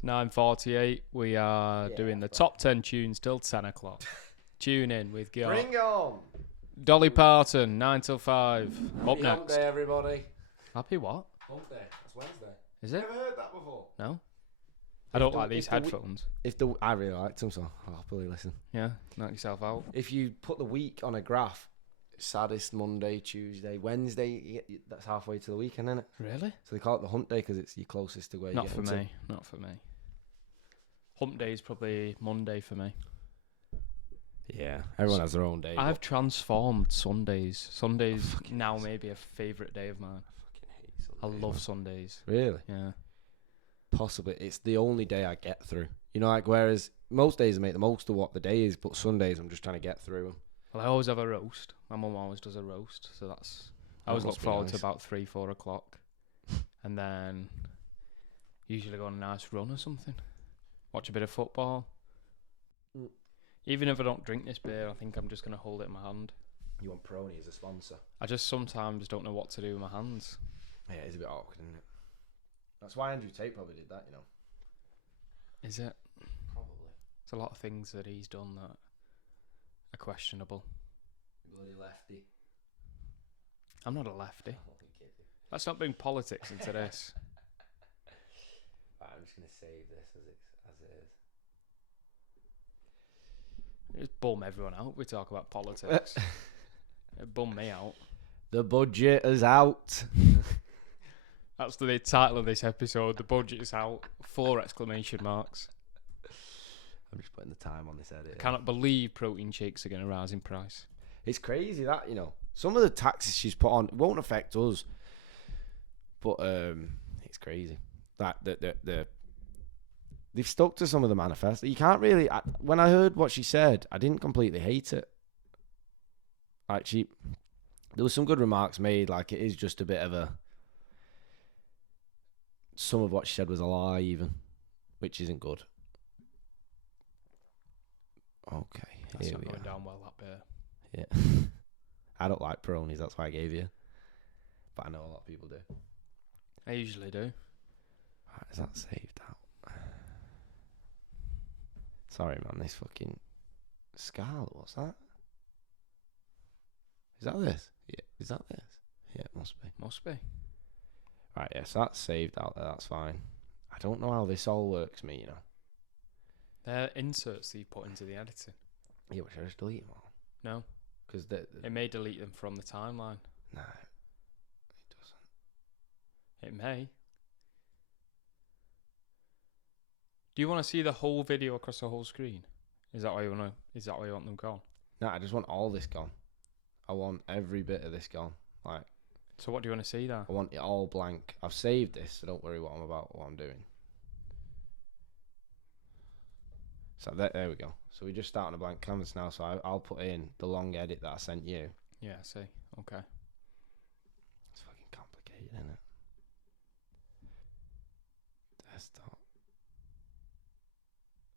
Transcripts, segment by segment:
It's 9:48. We are doing the top 10 tunes till 10 o'clock. Tune in with Gil. Bring on! Dolly Parton, 9 till 5. Up Happy Hump next. Day, everybody. Happy what? Hump Day. That's Wednesday. Is it? Never heard that before. No? I don't like these headphones. I really liked them, so I'll happily listen. Yeah, knock yourself out. If you put the week on a graph, saddest Monday, Tuesday, Wednesday, that's halfway to the weekend, isn't it? Really? So they call it the Hump Day because it's your closest to where Not you get for into. me. Not for me. Hump Day is probably Monday for me. Yeah, everyone has their own day. I've transformed Sundays. Sundays now maybe a favourite day of mine. I fucking hate Sundays. I love Sundays. Really? Yeah. Possibly. It's the only day I get through. You know, like, whereas most days I make the most of what the day is, but Sundays I'm just trying to get through them. Well, I always have a roast. My mum always does a roast, so that's... I always look forward to about 3-4 o'clock. And then usually go on a nice run or something. Watch a bit of football. Even if I don't drink this beer, I think I'm just going to hold it in my hand. You want Peroni as a sponsor? I just sometimes don't know what to do with my hands. Yeah, it's a bit awkward, isn't it? That's why Andrew Tate probably did that, you know. Is it? Probably. There's a lot of things that he's done that are questionable. Bloody lefty. I'm not a lefty. Let's not bring politics into this. Right, I'm just going to save this as it is. Just bum everyone out. We talk about politics. It bum me out. The budget is out. That's the title of this episode. The budget is out. 4 exclamation marks. I'm just putting the time on this edit. I cannot believe protein shakes are going to rise in price. It's crazy that, you know, some of the taxes she's put on won't affect us, but it's crazy that they've stuck to some of the manifesto. You can't really. When I heard what she said, I didn't completely hate it. Like, there was some good remarks made. Like, it is just a bit of a. Some of what she said was a lie, even, which isn't good. Okay, That's not going down well, that beer. Yeah. I don't like Peronis, that's why I gave you. But I know a lot of people do. I usually do. Right, is that saved out? Sorry, man, this fucking Scarlet, what's that? Is that this? Yeah, is that this? Yeah, it must be. Must be. Right, yes, that's saved out there, that's fine. I don't know how this all works, me, you know. They're inserts that you put into the editing. Yeah, but should I just delete them all? No. Because It may delete them from the timeline. no, it doesn't. It may. Do you want to see the whole video across the whole screen? Is that why you want to? Is that why you want them gone? No, I just want all this gone. I want every bit of this gone. Like, So what do you want to see there? I want it all blank. I've saved this, so don't worry what I'm doing. So there we go. So we just start on a blank canvas now. So I'll put in the long edit that I sent you. Yeah, I see. Okay. It's fucking complicated, isn't it? Desktop.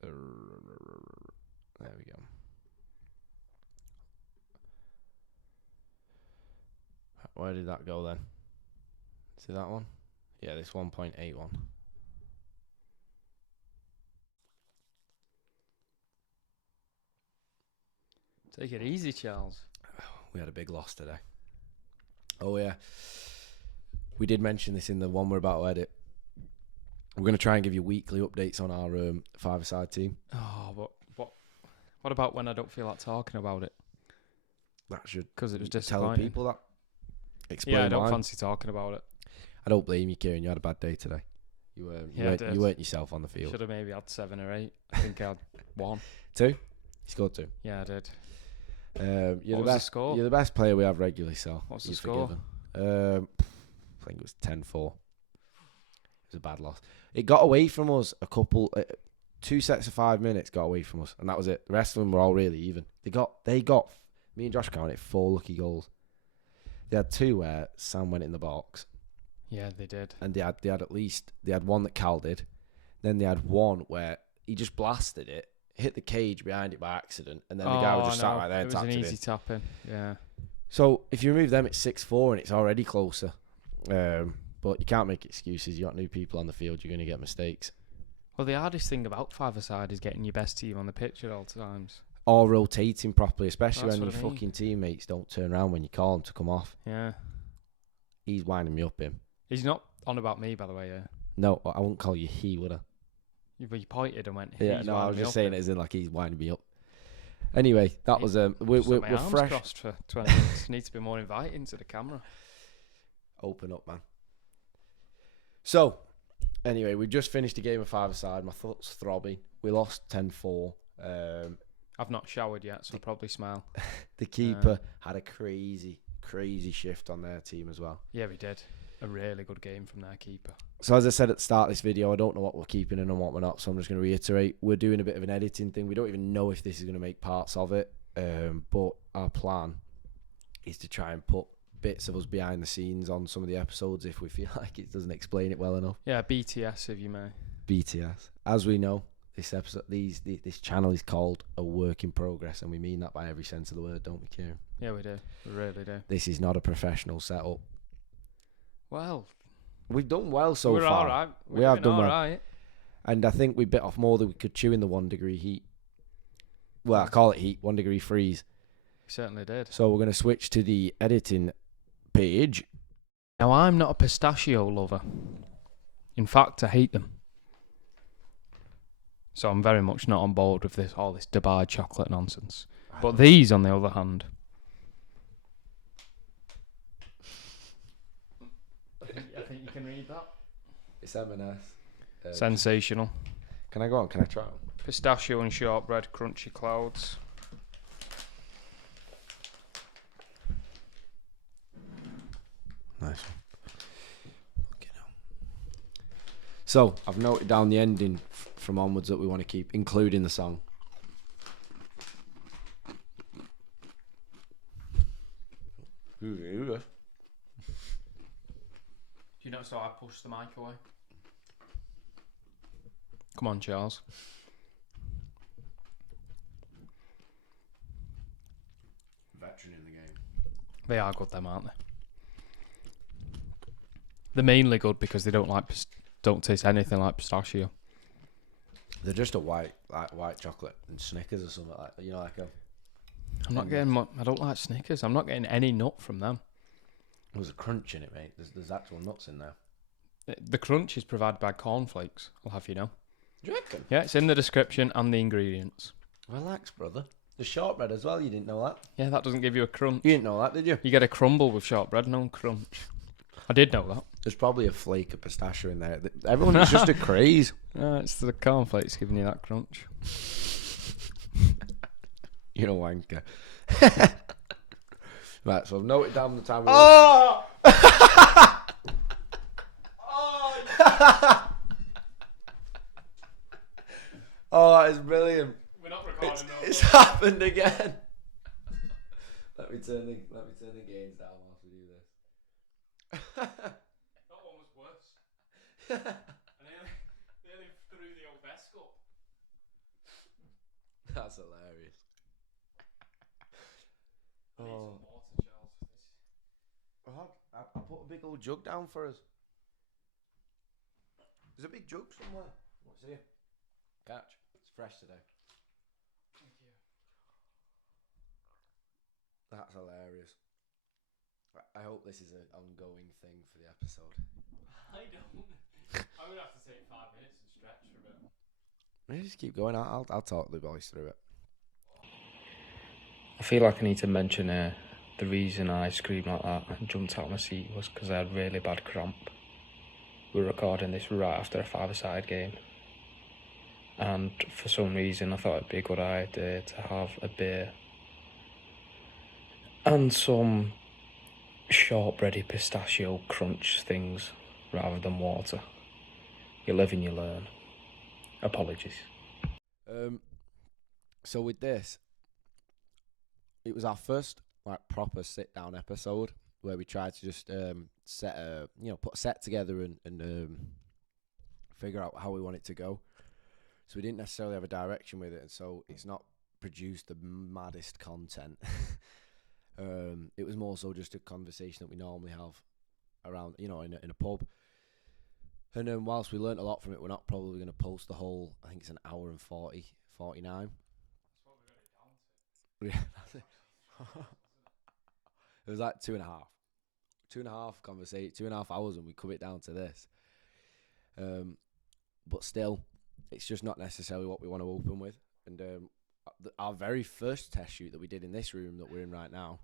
There we go. Where did that go then? See that one? Yeah, this 1.81. Take it easy, Charles. We had a big loss today. Oh yeah. We did mention this in the one we're about to edit. We're going to try and give you weekly updates on our five-a-side team. Oh, but what about when I don't feel like talking about it? That should Because it was tell disappointing. people that. Explain Yeah, I don't why. fancy talking about it. I don't blame you, Kieran. You had a bad day today. You weren't yourself on the field. Should have maybe had 7 or 8. I think I had 1. 2? You scored 2. Yeah, I did. You're What the was best. the score? You're the best player we have regularly. So What's the you're score? forgiven. I think it was 10-4. It was a bad loss. It got away from us a couple. 2 sets of 5 minutes got away from us, and that was it. The rest of them were all really even. They got. Me and Josh counted 4 lucky goals. They had 2 where Sam went in the box. Yeah, they did. And they had one that Cal did. Then they had one where he just blasted it, hit the cage behind it by accident, and then the guy was just sat right there and tapped it in. It was an easy tap in. Yeah. So if you remove them, it's 6-4 and it's already closer. But you can't make excuses. You got new people on the field. You're going to get mistakes. Well, the hardest thing about five-a-side is getting your best team on the pitch at all times. Or rotating properly, especially That's when your what I mean. fucking teammates don't turn around when you call them to come off. Yeah. He's winding me up, him. He's not on about me, by the way, yeah. No, I wouldn't call you he, would I? You pointed and went, Yeah, he's no, I was winding me just up saying him. it as in like he's winding me up. Anyway, that was we're My arms fresh. crossed for 20 minutes. Need to be more inviting to the camera. Open up, man. So, anyway, we just finished a game of five-a-side. My thoughts throbbing. We lost 10-4. I've not showered yet, so I'll probably smile. The keeper had a crazy shift on their team as well. Yeah, we did. A really good game from their keeper. So as I said at the start of this video, I don't know what we're keeping in and what we're not, so I'm just going to reiterate. We're doing a bit of an editing thing. We don't even know if this is going to make parts of it, but our plan is to try and put bits of us behind the scenes on some of the episodes if we feel like it doesn't explain it well enough. Yeah, BTS, if you may. BTS. As we know, this episode, this channel is called a work in progress, and we mean that by every sense of the word, don't we, Kieran? Yeah, we do. We really do. This is not a professional setup. Well, we've done well so we're far. All right. We have done well. Right. And I think we bit off more than we could chew in the 1 degree heat. Well, I call it heat, 1 degree freeze. We certainly did. So we're going to switch to the editing page. Now, I'm not a pistachio lover. In fact, I hate them. So I'm very much not on board with all this Dubai chocolate nonsense. But these, on the other hand, I think you can read that. It's M&S. Sensational. Can I go on? Can I try? Pistachio and shortbread, crunchy clouds. Nice. Okay, now. So I've noted down the ending from onwards that we want to keep, including the song. Do you notice how I push the mic away? Come on, Charles. Veteran in the game. They are good, them, aren't they? They're mainly good because they don't taste anything like pistachio. They're just a white chocolate and Snickers or something like that. You know, like a. I'm not getting. I don't like Snickers. I'm not getting any nut from them. There's a crunch in it, mate. There's actual nuts in there. The crunch is provided by cornflakes. I'll have you know. Do you reckon? Yeah, it's in the description and the ingredients. Relax, brother. The shortbread as well. You didn't know that. Yeah, that doesn't give you a crunch. You didn't know that, did you? You get a crumble with shortbread, no crunch. I did know that. There's probably a flake of pistachio in there. Everyone is just a craze. It's the cornflakes giving you that crunch. You're a wanker. Right, so I've noted down the time. Oh! Oh, that is brilliant. We're not recording. It's happened again. Let me turn the gains down whilst we do this. That one was worse. I nearly threw the old desk up. That's hilarious. Oh. I put a big old jug down for us. There's a big jug somewhere. What's here? Catch. It's fresh today. Thank you. That's hilarious. I hope this is an ongoing thing for the episode. I don't. I'm gonna have to take 5 minutes and stretch for a bit. Maybe just keep going. I'll talk the boys through it. I feel like I need to mention the reason I screamed like that and jumped out of my seat was because I had really bad cramp. We were recording this right after a five-a-side game. And for some reason I thought it'd be a good idea to have a beer and some shortbready pistachio crunch things rather than water. You live and you learn. Apologies. So with this, it was our first proper sit down episode where we tried to just put a set together and figure out how we want it to go. So we didn't necessarily have a direction with it, and so it's not produced the maddest content. It was more so just a conversation that we normally have around, in a pub. And whilst we learnt a lot from it, we're not probably going to post the whole, I think it's an hour and 49. That's what we got it down to. Yeah, that's it. It was like 2.5. 2.5 conversation, 2.5 hours, and we cut it down to this. But still, it's just not necessarily what we want to open with. And our very first test shoot that we did in this room that we're in right now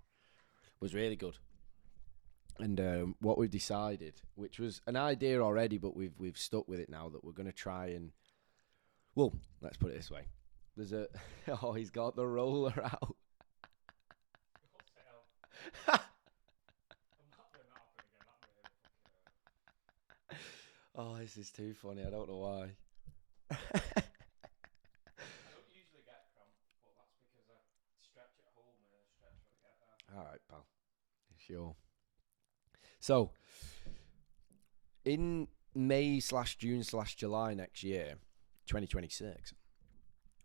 was really good. And what we've decided, which was an idea already, but we've stuck with it now, that we're going to try and, well, let's put it this way. There's a, oh, he's got the roller out. Oh, this is too funny. I don't know why. I don't usually get cramp, but that's because I stretch at home and I stretch when I get there. All right, pal. Sure. So, in May/June/July next year, 2026,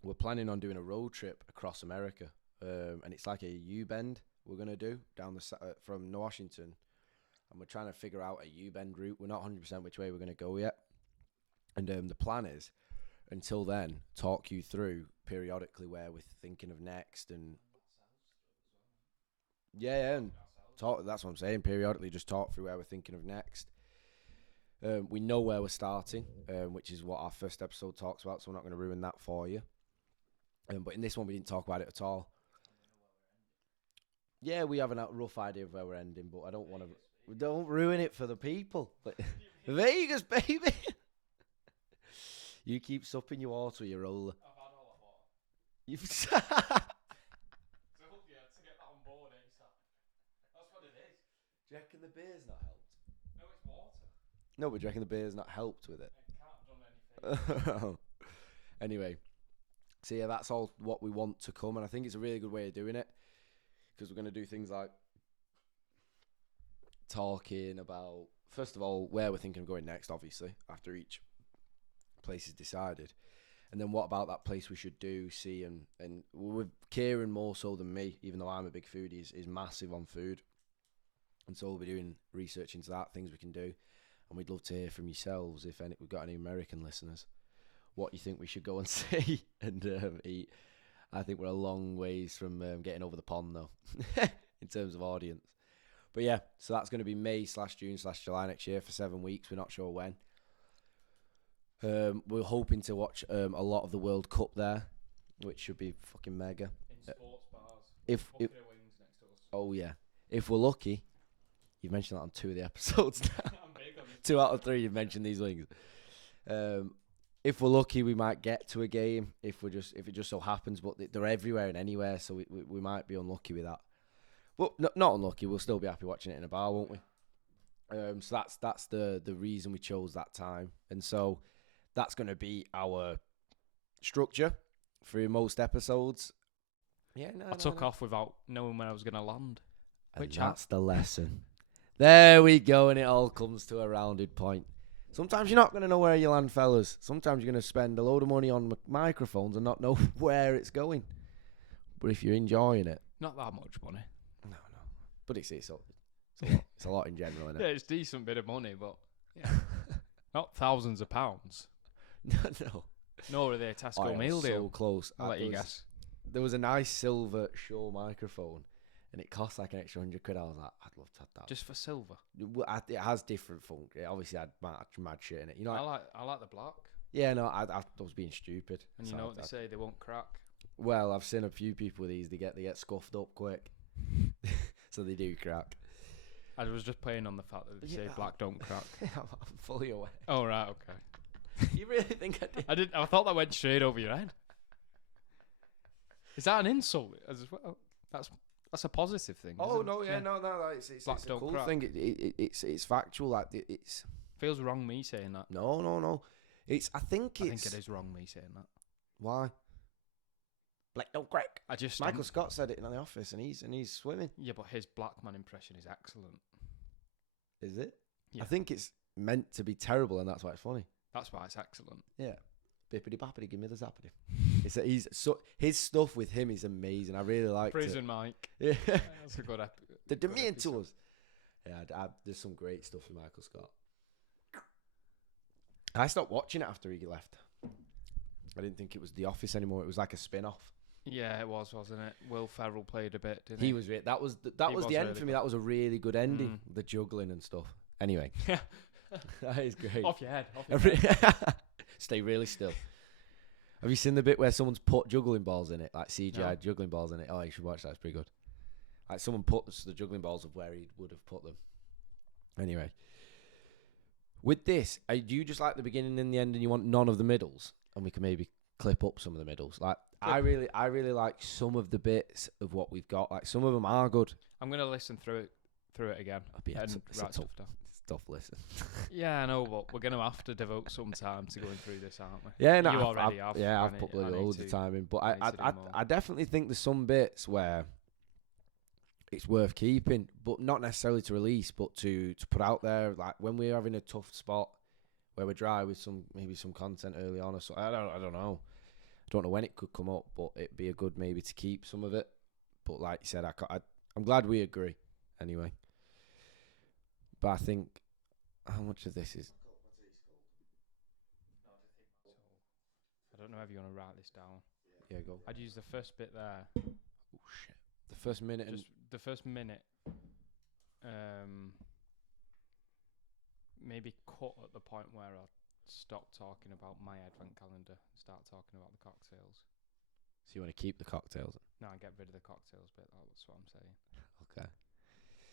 we're planning on doing a road trip across America, and it's like a U-bend we're gonna do down from Washington, and we're trying to figure out a U-bend route. We're not 100% which way we're gonna go yet, and the plan is, until then, talk you through periodically where we're thinking of next, and and talk. That's what I'm saying. Periodically, just talk through where we're thinking of next. We know where we're starting, which is what our first episode talks about, so we're not going to ruin that for you. But in this one, we didn't talk about it at all. Yeah, we have a rough idea of where we're ending, but I don't want to. Don't ruin it for the people. Vegas, baby. You keep supping your water, you roller. I've had all that water. You've. To get that on board, ASAP. That's what it is. Do you reckon the beer's not helped? No, it's water. No, but do you reckon the beer's not helped with it? It can't have done anything. Anyway, so yeah, that's all what we want to come, and I think it's a really good way of doing it, because we're going to do things like talking about, first of all, where we're thinking of going next, obviously, after each place is decided. And then what about that place we should do, see, and with Kieran more so than me, even though I'm a big foodie, is massive on food. And so we'll be doing research into that, things we can do. And we'd love to hear from yourselves, if we've got any American listeners, what you think we should go and see and eat. I think we're a long ways from getting over the pond, though, in terms of audience. But yeah, so that's going to be May/June/July next year for 7 weeks. We're not sure when. We're hoping to watch a lot of the World Cup there, which should be fucking mega. In sports bars. If Wings next to us. Oh yeah, if we're lucky, you've mentioned that on 2 of the episodes now. I'm big on this. 2 out of 3 you've mentioned these wings. If we're lucky, we might get to a game. If it just so happens, but they're everywhere and anywhere, so we might be unlucky with that. But not unlucky. We'll still be happy watching it in a bar, won't we? So that's the reason we chose that time, and so that's going to be our structure for most episodes. Yeah, I took off without knowing when I was going to land. And that's the lesson. There we go, and it all comes to a rounded point. Sometimes you're not going to know where you land, fellas. Sometimes you're going to spend a load of money on microphones and not know where it's going. But if you're enjoying it... Not that much money. No. But it's a lot in general, isn't it? Yeah, it's a decent bit of money, but... Yeah. Not thousands of pounds. No. Nor are they a Tesco meal deal. So close. I'll let you guess. There was a nice silver Shure microphone, and it cost like an extra £100. I was like, I'd love to have that. Just for silver? It has different funk. It obviously had mad shit in it. You know, I like the black. Yeah, no, I was being stupid. And you know what they say, they won't crack. Well, I've seen a few people with these. They get scuffed up quick, so they do crack. I was just playing on the fact that they say black don't crack. I'm fully aware. Oh right, okay. You really think I did? I didn't. I thought that went straight over your head. Is that an insult as well? That's a positive thing. Oh isn't no, it? yeah, no, it's black a don't cool crack. thing. It's factual. Like it's feels wrong me saying that. No. I think it is wrong me saying that. Why? Black don't crack. Michael I'm, Scott said it in the office, and he's swimming. Yeah, but his black man impression is excellent. Is it? Yeah. I think it's meant to be terrible, and that's why it's funny. That's why it's excellent. Yeah. Bippity boppity, give me the zappity. His stuff with him is amazing. I really like Prison Mike. Yeah. That's a good episode. The Dementors. Yeah, there's some great stuff with Michael Scott. I stopped watching it after he left. I didn't think it was The Office anymore. It was like a spin-off. Yeah, it was, wasn't it? Will Ferrell played a bit, didn't he? He was that was the end really for me. That was a really good ending. Mm. The juggling and stuff. Anyway, Yeah. that is great. Off your head. Off your head. Stay really still. Have you seen the bit where someone's put juggling balls in it, like CGI No. juggling balls in it? Oh, you should watch that. It's pretty good. Like someone puts the juggling balls of where he would have put them. Anyway, with this, do you just like the beginning and the end, and you want none of the middles? And we can maybe clip up some of the middles. Like I really like some of the bits of what we've got. Like some of them are good. I'm gonna listen through it again. It's write a stuff down. tough listen. Yeah, I know, but we're gonna have to devote some time to going through this, aren't we? Yeah, no, You already have. Yeah, I've put loads of time in, but I definitely think there's some bits where it's worth keeping, but not necessarily to release, but to put out there. Like when we're having a tough spot where we're dry with maybe some content early on or so. I don't know. I don't know when it could come up, but it'd be a good maybe to keep some of it. But like you said, I'm glad we agree. Anyway, but I think how much of this is? I don't know if you want to write this down. Yeah, go. I'd use the first bit there. Oh shit! The first minute. Just the first minute. Maybe cut at the point where I stop talking about my advent calendar and start talking about the cocktails. So you want to keep the cocktails? No, I get rid of the cocktails bit. That's what I'm saying. Okay.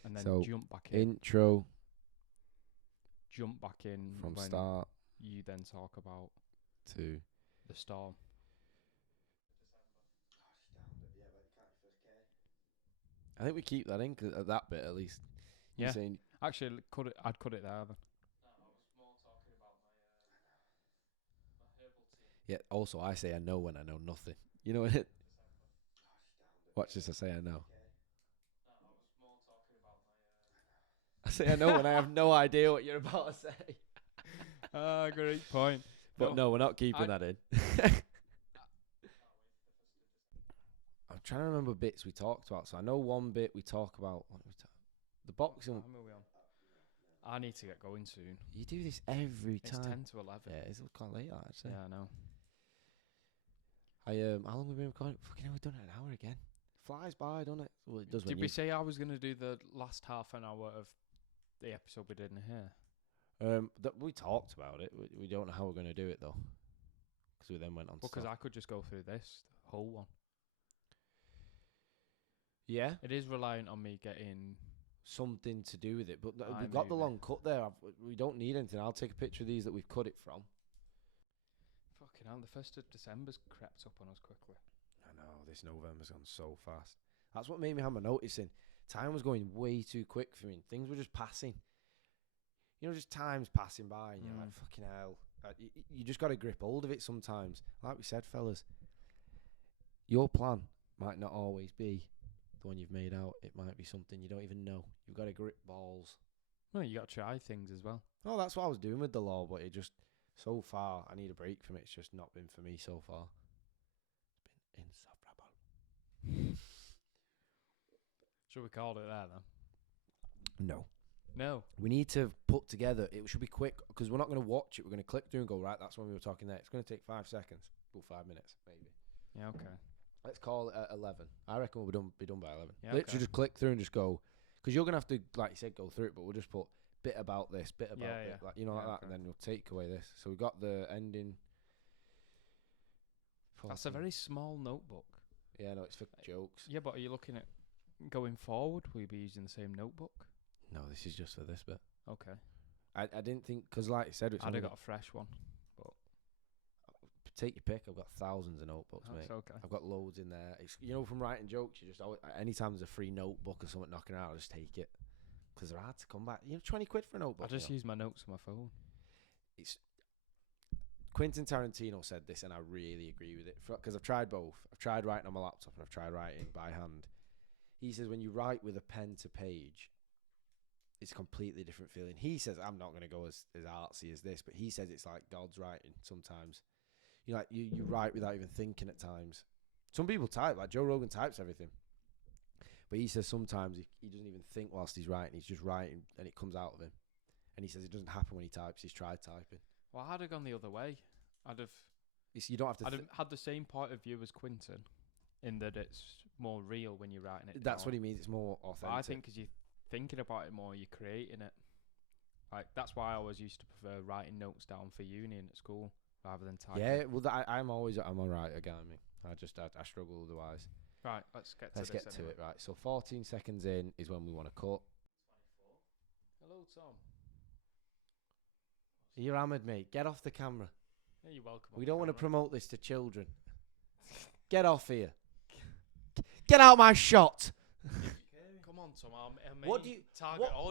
And then so jump back in. Intro. Jump back in from when start. You then talk about to the storm. I think we keep that in at that bit at least. Yeah. Saying, actually, I'd cut it there then. No, I was more talking about my herbal tea. Yeah. Also, I say I know when I know nothing. You know it. Watch this. I say I know. No, I was more talking about my. I say I know when I have no idea what you're about to say. Great point. But no, we're not keeping that in. I'm trying to remember bits we talked about. So I know one bit we talk about. The boxing. What time are we on? I need to get going soon. You do this every It's time. 10 to 11. Yeah, it's quite late actually. Yeah, I know. How long have we been recording? Fucking hell, we've done it an hour again. Flies by, doesn't it? Well, it does. Did we say I was going to do the last half an hour of the episode we did in here? We talked about it. We don't know how we're going to do it though, because we then went on. Because I could just go through this whole one. Yeah, it is reliant on me getting something to do with it. But we've got the long cut there. We don't need anything. I'll take a picture of these that we've cut it from. Fucking hell, the 1st of December's crept up on us quickly. I know, this November's gone so fast. That's what made me have my noticing. Time was going way too quick for me. Things were just passing. You know, just time's passing by and you're like, fucking hell. You just got to grip hold of it sometimes. Like we said, fellas, your plan might not always be the one you've made out. It might be something you don't even know. You've got to grip balls. Well, you got to try things as well. Oh, that's what I was doing with the law, but it just, so far, I need a break from it. It's just not been for me so far. It's been insufferable. Should we call it there then? No. No. We need to put together, it should be quick, because we're not going to watch it. We're going to click through and go, right, that's when we were talking there. It's going to take 5 seconds. Well, 5 minutes, maybe. Yeah, okay. Let's call it at 11. I reckon we'll be done by 11. Yeah, literally just click through and just go, because you're going to have to, like you said, go through it, but we'll just put bit about this, bit about it, like, you know, like that, and then we'll take away this. So we got the ending. That's a very small notebook. Yeah, no, it's for jokes. Yeah, but are you looking at going forward? Will you be using the same notebook? No, this is just for this bit. Okay. I didn't think, because like you said, I'd have got a fresh one. But take your pick. I've got thousands of notebooks, mate. Okay. I've got loads in there. It's, you know, from writing jokes, you just always, anytime there's a free notebook or something knocking around, I'll just take it. Because they're hard to come back. You know, 20 quid for a notebook. I just use my notes on my phone. It's Quentin Tarantino said this, and I really agree with it. Because I've tried both. I've tried writing on my laptop, and I've tried writing by hand. He says when you write with a pen to page, it's a completely different feeling. He says, I'm not going to go as artsy as this, but he says it's like God's writing sometimes. You like you write without even thinking at times. Some people type, like Joe Rogan types everything. But he says sometimes he doesn't even think whilst he's writing. He's just writing and it comes out of him. And he says it doesn't happen when he types. He's tried typing. Well, I'd have gone the other way. You don't have to. I'd have had the same point of view as Quinton, in that it's more real when you're writing it. That's down. what he means. It's more authentic. But I think because you're thinking about it more, you're creating it. Like that's why I always used to prefer writing notes down for uni and at school rather than typing. Yeah, well, I'm a writer guy. I struggle otherwise. Right, let's get to it. Right, so 14 seconds in is when we want to cut. 24. Hello, Tom. You're hammered, mate. Get off the camera. Yeah, you're welcome. We don't want to promote this to children. Get off here. Get out my shot. Come on, Tom.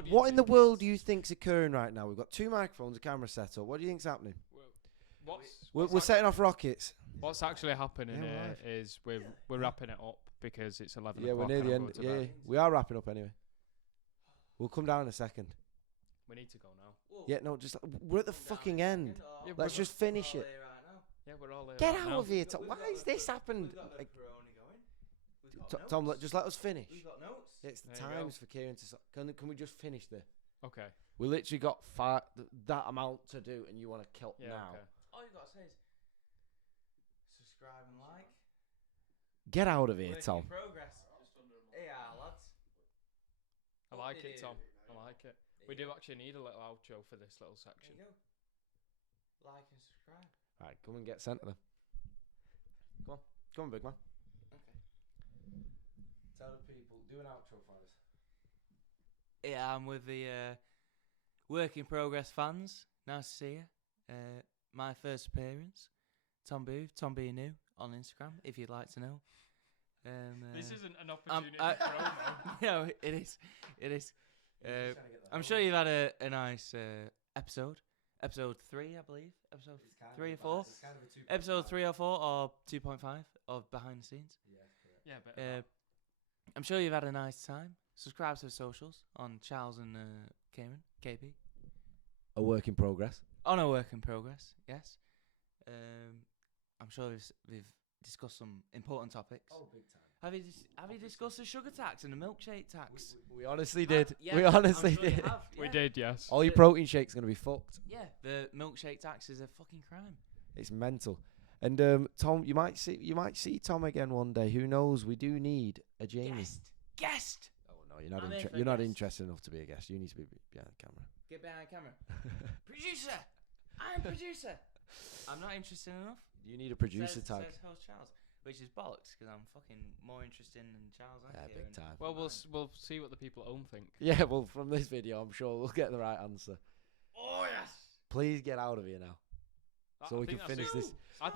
What in the world do you think's occurring right now? We've got 2 microphones, a camera set up. What do you think's happening? We're setting off rockets. What's actually happening here is we're wrapping it up because it's 11 o'clock. Yeah, we're near the end. Yeah, we are wrapping up anyway. We'll come down in a second. We need to go now. Whoa. Yeah, no, we're at the fucking end. Yeah, let's just finish it. Yeah, we're all there. Get out of here, Tom. Why has this happened? Tom, just let us finish. We've got notes. It's the times for Kieran to. Can we just finish this? Okay. We literally got that amount to do, and you want to kill now. Okay. All you got to say is subscribe and like. Get out of here, Tom. Progress. Yeah, lads. I like it, Tom. I like it. We do actually need a little outro for this little section. There you go. Like and subscribe. Right, come and get sent to them. Come on, big man. Okay. Tell the people, do an outro for us. Yeah, I'm with the Work in Progress fans. Nice to see you. My first appearance, Tom Booth, Tom Be New on Instagram, if you'd like to know. This isn't an opportunity for promo. No, it is. It is. I'm sure you've had a nice episode. Episode 3, I believe. Episode 3 or 4. Episode 3 or 4 or 2.5 of Behind the Scenes. Yeah, but I'm sure you've had a nice time. Subscribe to the socials on Charles and Cameron, KP. A work in progress. On a work in progress, yes. I'm sure we've discussed some important topics. Oh, big time. Have you discussed the sugar tax and the milkshake tax? We honestly did. Yeah, we honestly sure did. We did, yes. All your protein shakes going to be fucked. Yeah, the milkshake tax is a fucking crime. It's mental. And Tom, you might see Tom again one day. Who knows? We do need a Jamie. Guest. Oh no, you're not interested enough to be a guest. You need to be behind the camera. Get behind camera. Producer. I'm producer. I'm not interested enough. You need a producer tag. Says host Charles. Which is bollocks, because I'm fucking more interested in Charles. Yeah, big time. Well, we'll see what the people at home think. Yeah, well, from this video, I'm sure we'll get the right answer. Oh, yes! Please get out of here now. So we can finish this.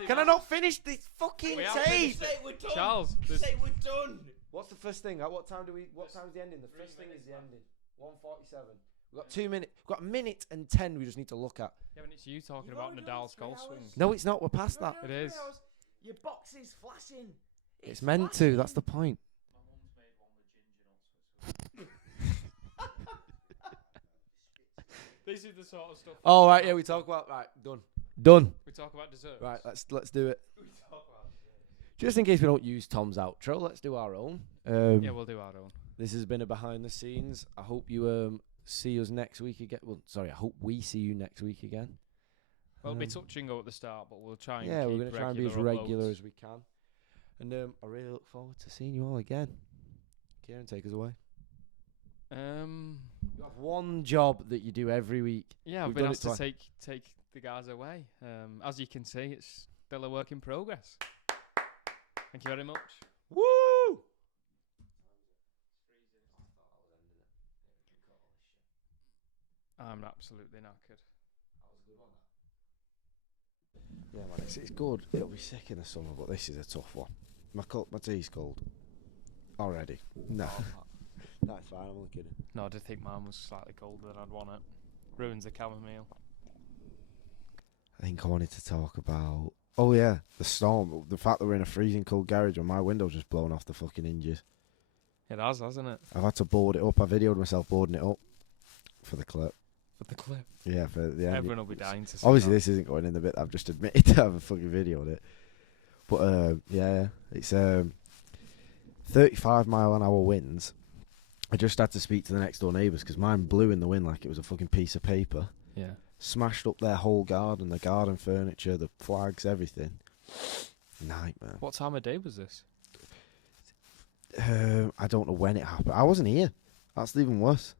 Can I not finish this fucking tape? Say we're done. Charles, say we're done. What's the first thing? What time's the ending? The first thing is the ending. 1:47. We've got 2 minutes. We've got a minute and 10 we just need to look at. Yeah, and it's you talking about Nadal's golf swing. No, it's not. We're past that. It is. Your box is flashing. It's meant to. That's the point. My mum's made one with ginger nuts. This is the sort of stuff. Oh right, yeah. We talk about done. We talk about desserts. Right, let's do it. Just in case we don't use Tom's outro, let's do our own. Yeah, we'll do our own. This has been a behind the scenes. I hope you see us next week again. Well, sorry, I hope we see you next week again. Well, it'll be touch and go at the start, but we'll try and we're going going to try and be as regular as we can. And I really look forward to seeing you all again. Kieran, take us away. You have one job that you do every week. Yeah, I've been asked to take the guys away. As you can see, it's still a work in progress. Thank you very much. Woo! I'm absolutely knackered. Yeah, man, it's good. It'll be sick in the summer, but this is a tough one. My tea's cold. Already. No. That's fine, I'm only kidding. No, I did think mine was slightly colder than I'd want it. Ruins the chamomile. I think I wanted to talk about... Oh, yeah, the storm. The fact that we're in a freezing cold garage and my window's just blown off the fucking hinges. It has, hasn't it? I've had to board it up. I videoed myself boarding it up for the clip. For the clip? Yeah, for the end. Everyone will be dying to see obviously, that. This isn't going in the bit I've just admitted to have fucking videoed it. But, yeah, it's 35 mile an hour winds. I just had to speak to the next door neighbours because mine blew in the wind like it was a fucking piece of paper. Yeah. smashed up their whole garden, the garden furniture, the flags, everything. Nightmare. What time of day was this? I don't know when it happened. I wasn't here. That's even worse.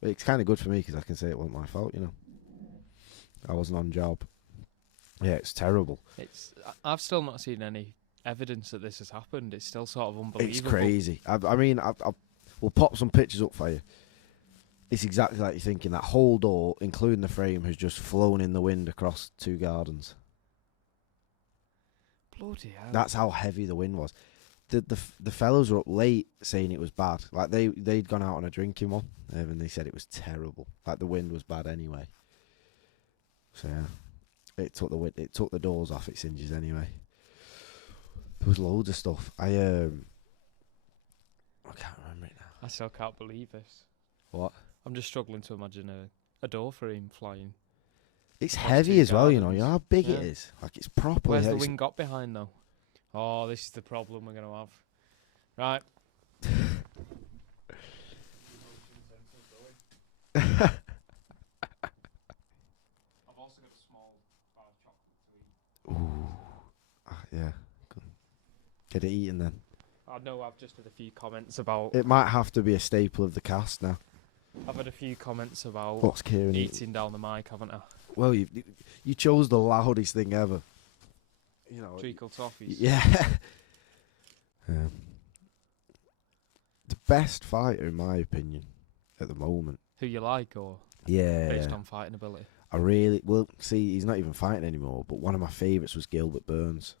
But it's kind of good for me because I can say it wasn't my fault, you know. I wasn't on job. Yeah, it's terrible. I've still not seen any evidence that this has happened. It's still sort of unbelievable. It's crazy. We'll pop some pictures up for you. It's exactly like you're thinking. That whole door, including the frame, has just flown in the wind across 2 gardens. Bloody hell. That's how heavy the wind was. The fellows were up late saying it was bad. Like they'd gone out on a drinking one, and they said it was terrible. Like the wind was bad anyway. So yeah, it took the doors off its hinges anyway. There was loads of stuff. I can't remember it now. I still can't believe this. What? I'm just struggling to imagine a door frame flying. It's Across heavy 2 as well, you know. gardens. You know how big Yeah. it is. Like it's proper. Where's the wind got behind though? Oh, this is the problem we're gonna have. Right. I've also got a small bar of chocolate to eat. Ooh. Yeah. Get it eaten then. I know I've just had a few comments about. It might have to be a staple of the cast now. I've had a few comments about What's Kieran eating? eating down the mic, haven't I? Well, you chose the loudest thing ever. You know. Treacle toffees. Yeah. The best fighter, in my opinion, at the moment. Who you like, or Yeah. based on fighting ability? See, he's not even fighting anymore. But one of my favourites was Gilbert Burns.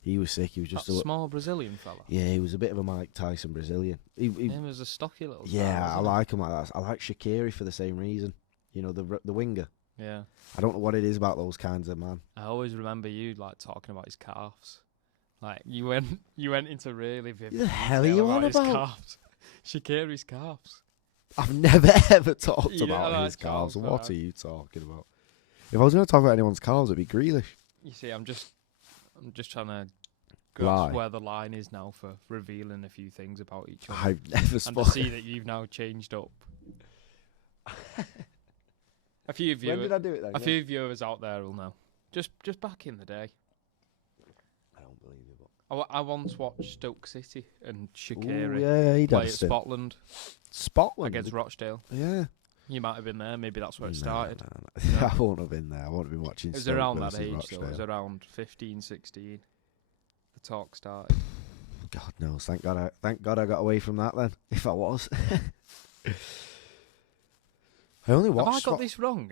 He was sick. He was just That small Brazilian fella. Yeah, he was a bit of a Mike Tyson Brazilian. Him was a stocky little. Yeah, guy, I like him like that. I like Shaqiri for the same reason. You know, the winger. Yeah. I don't know what it is about those kinds of man. I always remember you like talking about his calves. Like you went into really vivid The hell are detail you on his about? calves. Shaqiri's calves. I've never ever talked You don't about like his calves. calves, What right? are you talking about? If I was going to talk about anyone's calves, it'd be Grealish. You see, I'm just trying to Lie. grasp where the line is now for revealing a few things about each other. I've never And to spoken. see that you've now changed up. A few When did I do it then? a few viewers out there will know. Just back in the day. I don't believe you. But... I once watched Stoke City and Ooh, Shaqiri yeah, he play does. at Scotland Scotland against Rochdale. Yeah. You might have been there. Maybe that's where it No, started. no. No. I won't have been there. I won't have been watching. It was Stoke around that versus age, though. Rochdale. It was around 15, 16. The talk started. God knows. Thank God I got away from that then. If I was. I only Have I watched. got this wrong?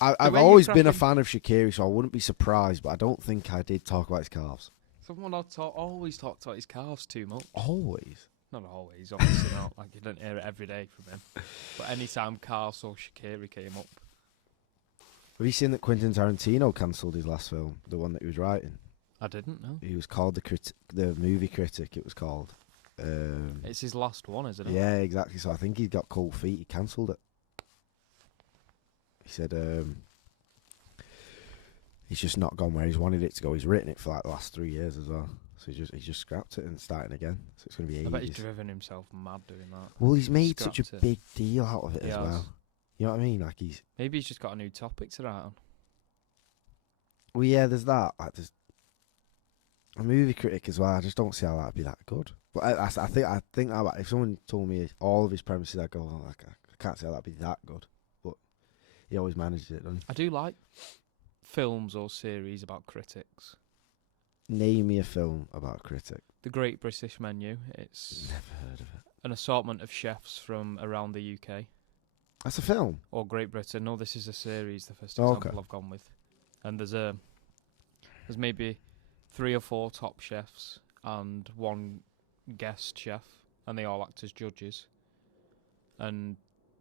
I've way you always been a cracking- fan of Shaqiri, so I wouldn't be surprised. But I don't think I did talk about his calves. Someone always talked about his calves too much. Always. Not always, obviously not. Like you don't hear it every day from him. But anytime calves or Shaqiri came up, Have you seen that Quentin Tarantino cancelled his last film, the one that he was writing? I didn't know. He was called the movie critic. It was called. It's his last one, isn't it? Yeah, exactly. So I think he's got cold feet. He cancelled it. He said he's just not gone where he's wanted it to go. He's written it for like the last 3 years as well. So he's just scrapped it and starting again. So it's going to be I bet he's ages. driven himself mad doing that. Well, he's made such a Scrapped it. big deal out of it He as has. well. You know what I mean? Like Maybe he's just got a new topic to write on. well, yeah. There's that. Like, there's a movie critic as well. I just don't see how that'd be that good. But I think that if someone told me all of his premises, I'd go, oh, like, I can't see how that'd be that good. But he always manages it, doesn't I do like films or series about critics. he? Name me a film about a critic. The Great British Menu. It's Never heard of it. an assortment of chefs from around the UK That's a film. or Great Britain. No, this is a series. The first Oh, example okay. I've gone with, and there's maybe 3 or 4 top chefs and 1 guest chef, and they all act as judges, and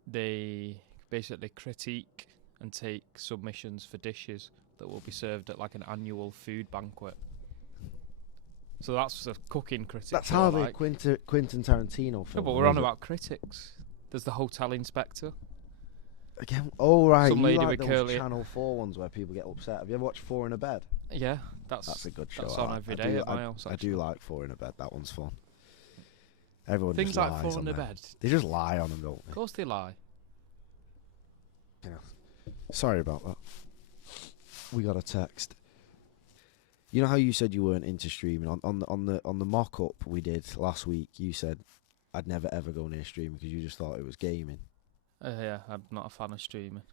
they basically critique and take submissions for dishes that will be served at like an annual food banquet. So that's a cooking critic. That's that I hardly like. a Quentin Tarantino No, film. but we're on is it? about critics. There's the hotel inspector. Again. Oh right, Some you lady like with those curly- Channel 4 ones where people get upset. Have you ever watched Four in a Bed? Yeah, that's That's a good show. that's I on like. every I day do- at my house. I do actually. like Four in a Bed. That one's fun. Everyone Things just like lies Four in on the there. Bed. They just lie on them, don't Of course they lie. they? You know. Sorry about that. We got a text. You know how you said you weren't into streaming on the mock up we did last week. You said I'd never ever go near streaming because you just thought it was gaming. Yeah, I'm not a fan of streaming.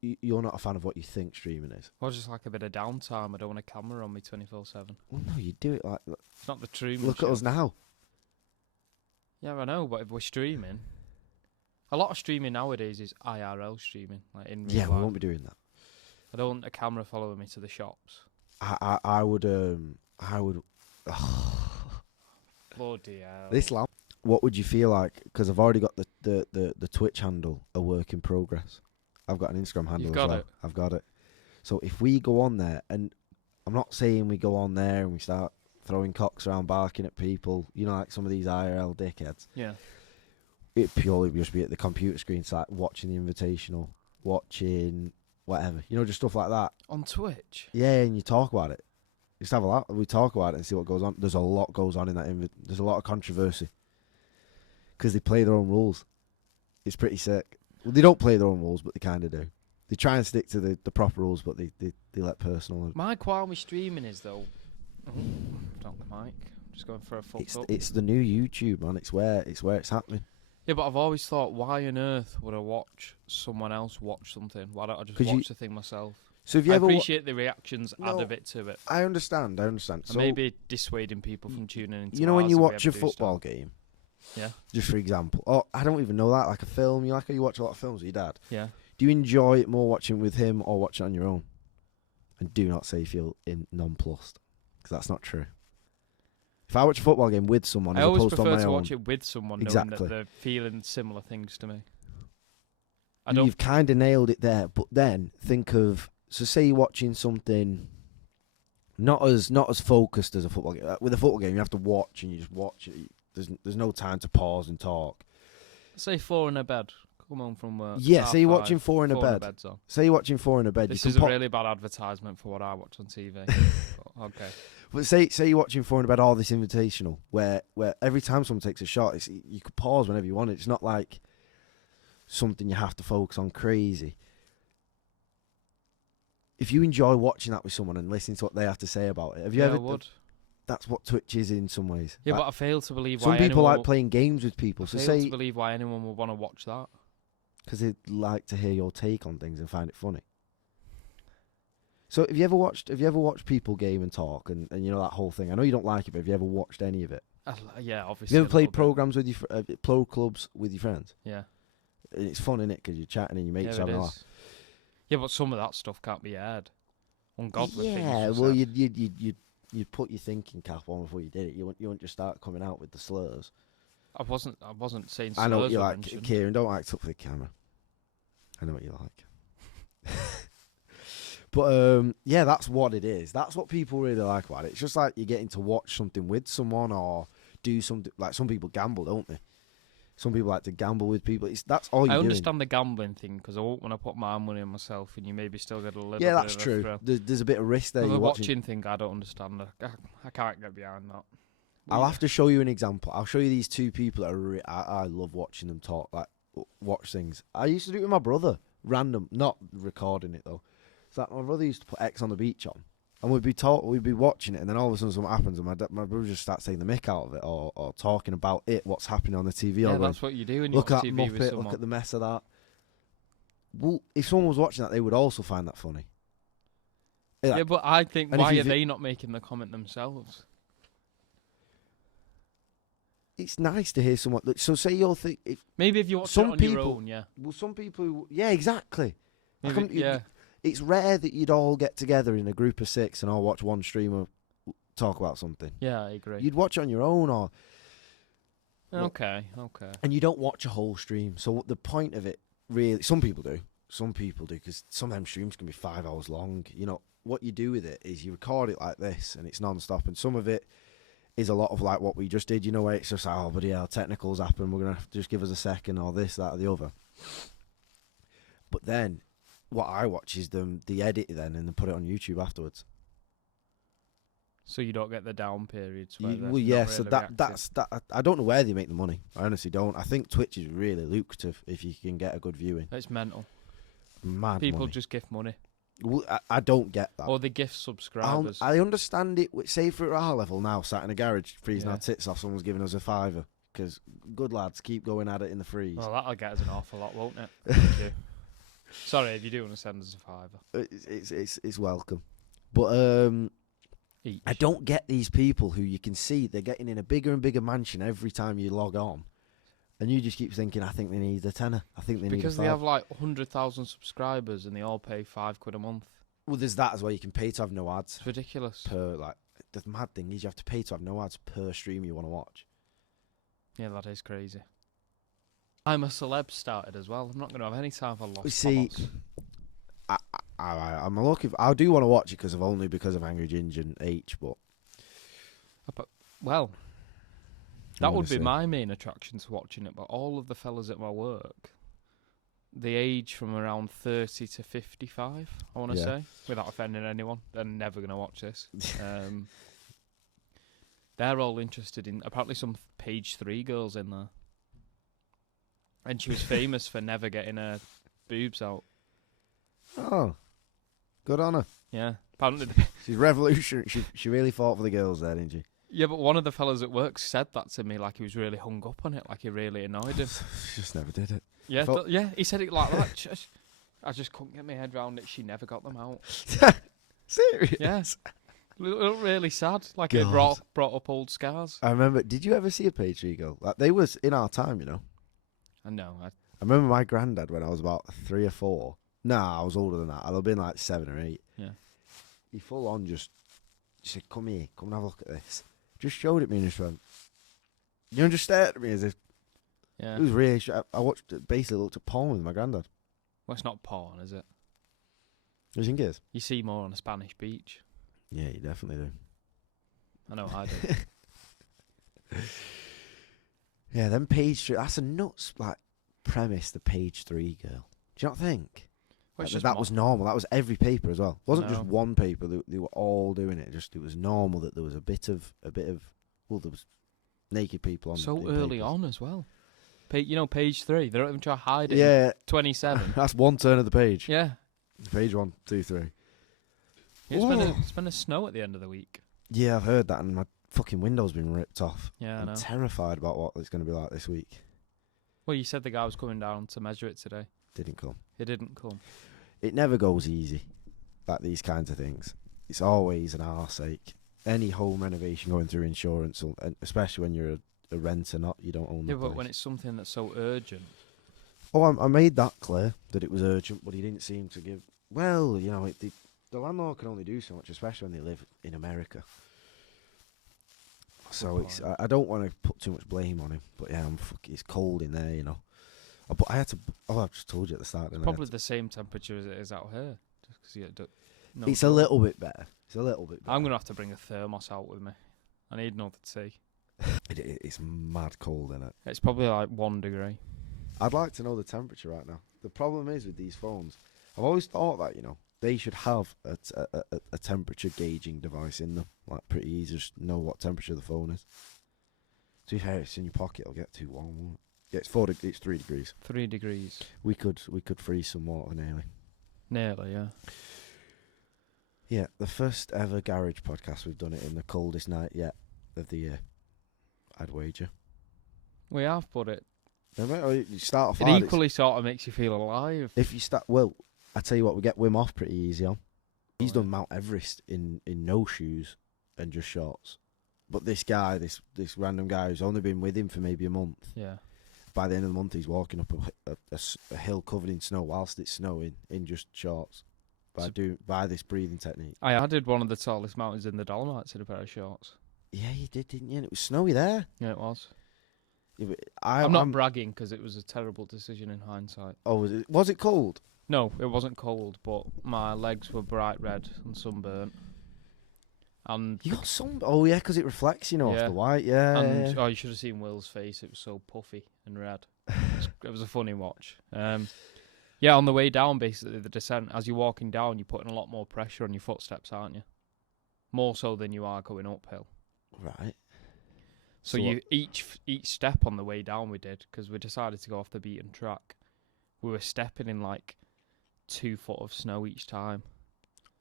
You're not a fan of what you think streaming is. Well, just like a bit of downtime. I don't want a camera on me 24/7. Well, no, you do it like. It's not the Truman Look Show. at us now. Yeah, I know, but if we're streaming, a lot of streaming nowadays is IRL streaming, like in real Yeah, we life. won't be doing that. I don't want a camera following me to the shops. I would. Bloody hell. This lamp. What would you feel like? Because I've already got the Twitch handle a work in progress. I've got an Instagram handle You've as got well. it. I've got it. So if we go on there, and I'm not saying we go on there and we start throwing cocks around, barking at people, you know, like some of these IRL dickheads. Yeah. It purely would just be at the computer screen, so like watching the invitational, watching whatever, you know, just stuff like that. On Twitch? Yeah, and you talk about it. Just have a lot. We talk about it and see what goes on. There's a lot goes on in that. There's a lot of controversy because they play their own rules. It's pretty sick. Well, they don't play their own rules, but they kind of do. They try and stick to the proper rules, but they let personal. My qualm with streaming is though. Don't the mic. Just going for a full up. It's the new YouTube, man. It's where it's happening. Yeah, but I've always thought, why on earth would I watch someone else watch something? Why don't I just watch the thing myself? So if you ever appreciate the reactions add a bit to it. I understand. And so maybe dissuading people from tuning into. You know when you watch a football game. Yeah. Just for example, oh, I don't even know that. Like a film, you watch a lot of films with your dad. Yeah. Do you enjoy it more watching with him or watching it on your own? And do not say you feel nonplussed, because that's not true. If I watch a football game with someone, I as always opposed prefer to on my to own, watch it with someone, exactly, knowing that they're feeling similar things to me. You've kind of nailed it there, but then think of, so say you're watching something not as focused as a football game. With a football game, you have to watch and you just watch it. There's no time to pause and talk. Say 4 in a bed. Come home from work. Yeah, say you're watching 4 in a bed. Say you're watching 4 in a bed. This is a really bad advertisement for what I watch on TV. Okay. But say you're watching 4 in a bed, all this invitational, where every time someone takes a shot, you could pause whenever you want. It's not like something you have to focus on crazy. If you enjoy watching that with someone and listening to what they have to say about it, have you ever? I would. That's what Twitch is in some ways. Yeah, but I fail to believe why some people like playing games with people. I fail to believe why anyone would want to watch that. Because they'd like to hear your take on things and find it funny. So have you ever watched people game and talk and you know that whole thing? I know you don't like it, but have you ever watched any of it? Yeah, obviously. Have you ever played programs with your pro clubs with your friends? Yeah. And it's fun, innit? Because you're chatting and your mates having a laugh. Yeah, but some of that stuff can't be aired. Ungodly things. Yeah, well, you'd put your thinking cap on before you did it. You wouldn't just start coming out with the slurs. I wasn't saying slurs. I know what you like, Kieran. Don't act up for the camera. I know what you like. But yeah, that's what it is. That's what people really like about it. It's just like you're getting to watch something with someone or do something. Like some people gamble, don't they? Some people like to gamble with people. That's all you're doing. I understand the gambling thing because I won't want to put my money on myself and you maybe still get a little bit of that's of a true. thrill. There's a bit of risk there. The watching thing, I don't understand. I can't get behind that. I'll have to show you an example. I'll show you these two people that I love watching them talk, like watch things. I used to do it with my brother, random, not recording it though. So like my brother used to put X on the Beach on, and we'd be watching it, and then all of a sudden something happens, and my brother just starts taking the mick out of it, or talking about what's happening on the TV. Yeah, that's what you do when you watch TV Muppet, with someone. Look at the mess of that. Well, if someone was watching that, they would also find that funny. Yeah, but I think, why are they not making the comment themselves? It's nice to hear someone. So say you'll think. Maybe if you watch it on your own, yeah. Well, some people. Yeah, exactly. Yeah. It's rare that you'd all get together in a group of 6 and all watch one streamer talk about something. Yeah, I agree. You'd watch it on your own, or. Okay. And you don't watch a whole stream. So the point of it, really, some people do, because sometimes streams can be 5 hours long. You know what you do with it is you record it like this, and it's non-stop, and some of it is a lot of like what we just did, you know, where it's just like, oh, but yeah, technicals happen, we're going to just give us a second, or this, that, or the other. But then, what I watch is the edit then, and then put it on YouTube afterwards. So you don't get the down periods. Well, yeah, so that's that. I don't know where they make the money. I honestly don't. I think Twitch is really lucrative if you can get a good viewing. It's mental. Mad People money. just gift money. Well, I don't get that. Or they gift subscribers. I understand it. Say for our level now, sat in a garage freezing Yeah. our tits off, someone's giving us a £5. Because good lads, keep going at it in the freeze. Well, that'll get us an awful lot, won't it? Thank you. Sorry, if you do want to send us a £5. It's welcome. But Each. I don't get these people who you can see they're getting in a bigger and bigger mansion every time you log on. And you just keep thinking, I think they need a tenner. I think they need a Because five. they have like 100,000 subscribers and they all pay £5 a month. Well, there's that as well. You can pay to have no ads. It's ridiculous. The mad thing is you have to pay to have no ads per stream you want to watch. Yeah, that is crazy. I'm a Celeb started as well. I'm not going to have any time for lost. See, I'm looking. I do want to watch it because of Angry Ginger and H, but well, I that wanna would be see. my main attraction to watching it. But all of the fellas at my work, they age from around 30 to 55. I want to Yeah. say, without offending anyone. They're never going to watch this. They're all interested in apparently some page 3 girls in there, and she was famous for never getting her boobs out. Oh, good on her. Yeah, apparently. She's revolutionary. She really fought for the girls there, didn't she? Yeah, but one of the fellas at work said that to me, like he was really hung up on it, like it really annoyed him. She just never did it. Yeah, Felt- yeah, he said it like that. I just couldn't get my head round it. She never got them out. Serious? Yeah, looked really sad. Like it God. brought up old scars. I remember. Did you ever see a page 3 girl? Like, they was in our time, you know. I know. I remember my granddad when I was about 3 or 4. Nah, I was older than that. I'd have been like 7 or 8. Yeah. He full on just said, "Come here, come and have a look at this." Just showed it me and just went. You know, just stared at me as if Yeah. it was really. I watched it, basically looked at porn with my granddad. Well, it's not porn, is it? Do you think it is? You see more on a Spanish beach. Yeah, you definitely do. I know I do. Yeah, then page 3. That's a nuts like premise. The page 3 girl. Do you not think? Well, it's Like, just that was normal. That was every paper as well. It wasn't just No. one paper. They were all doing it. It was normal that there was a bit of. Well, there was naked people on. so in early papers. on as well. Page 3. They don't even try to hide it. Yeah, 27. that's one turn of the page. Yeah. Page 1, 2, 3. It's been a snow at the end of the week. Yeah, I've heard that, and my fucking window's been ripped off. Yeah, I I'm know. terrified about what it's going to be like this week. Well, you said the guy was coming down to measure it today. Didn't come. He didn't come. It never goes easy, like these kinds of things. It's always an arseache. Any home renovation going through insurance, and especially when you're a renter, you don't own the Yeah, but place. when it's something that's so urgent. Oh, I made that clear that it was urgent, but he didn't seem to give. Well, you know, the landlord can only do so much, especially when they live in America. So Good it's point. I don't want to put too much blame on him, but yeah, it's cold in there, you know. I had to. Oh, I've just told you at the start. didn't I? Probably the same temperature as it is out here. Just 'cause you do, no It's a door. little bit better. It's a little bit better. I'm going to have to bring a thermos out with me. I need another tea. It's mad cold in it. It's probably like 1 degree. I'd like to know the temperature right now. The problem is with these phones, I've always thought that, you know, they should have a temperature gauging device in them. Like, pretty easy, just know what temperature the phone is. To be fair, it's in your pocket, it'll get too warm, won't it? Yeah, it's 3 degrees. 3 degrees. We could freeze some water nearly. Nearly, yeah. Yeah, the first ever garage podcast, we've done it in the coldest night yet of the year. I'd wager. We have, but it You start off it hard, equally sort of makes you feel alive. if you start, well, I tell you what, we get Wim Hof pretty easy on. He's Right. done Mount Everest in no shoes and just shorts. But this guy, this random guy who's only been with him for maybe a month, Yeah. by the end of the month he's walking up a hill covered in snow whilst it's snowing in just shorts by this breathing technique. I did one of the tallest mountains in the Dolomites in a pair of shorts. Yeah, you did, didn't you? And it was snowy there. Yeah, it was. Yeah, but I'm not bragging because it was a terrible decision in hindsight. Oh, was it cold? No, it wasn't cold, but my legs were bright red and sunburnt. And You got some. Oh yeah, because it reflects, you know, off Yeah. the white. Yeah. and oh, you should have seen Will's face. It was so puffy and red. It was a funny watch. Yeah, on the way down, basically the descent. As you're walking down, you're putting a lot more pressure on your footsteps, aren't you? More so than you are going uphill. Right. So So you each step on the way down we did because we decided to go off the beaten track. We were stepping in like 2 foot of snow each time.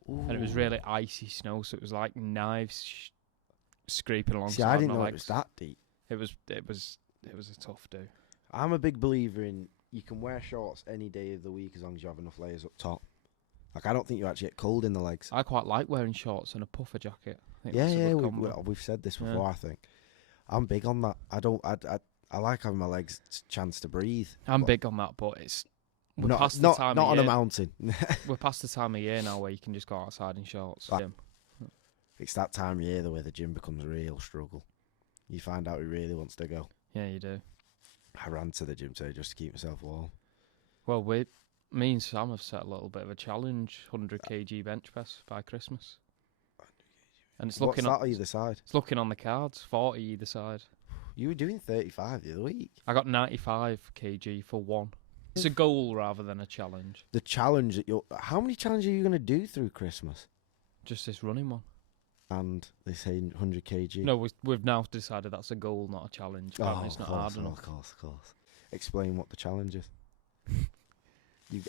Ooh. And it was really icy snow, so it was like knives scraping alongside See, I didn't my know legs. it was that deep. It was a tough do. I'm a big believer in you can wear shorts any day of the week as long as you have enough layers up top. Like, I don't think you actually get cold in the legs. I quite like wearing shorts and a puffer jacket. I think Yeah, that's a yeah, good combo. we've said this before. I think I'm big on that. I like having my legs chance to breathe. I'm big on that, but we're Not past the time of on year. a mountain. We're past the time of year now where you can just go outside in shorts. It's that time of year though where the gym becomes a real struggle. You find out who really wants to go. Yeah, you do. I ran to the gym today just to keep myself warm. Well, me and Sam have set a little bit of a challenge: 100 kg bench press by Christmas. And it's looking What's that either side? It's looking on the cards. 40 either side. You were doing 35 the other week. I got 95 kg for one. It's a goal rather than a challenge. The challenge that how many challenges are you going to do through Christmas? Just this running one. And they say 100 kg. No, we've now decided that's a goal, not a challenge. Apparently it's not hard enough. Of course. Explain what the challenge is. You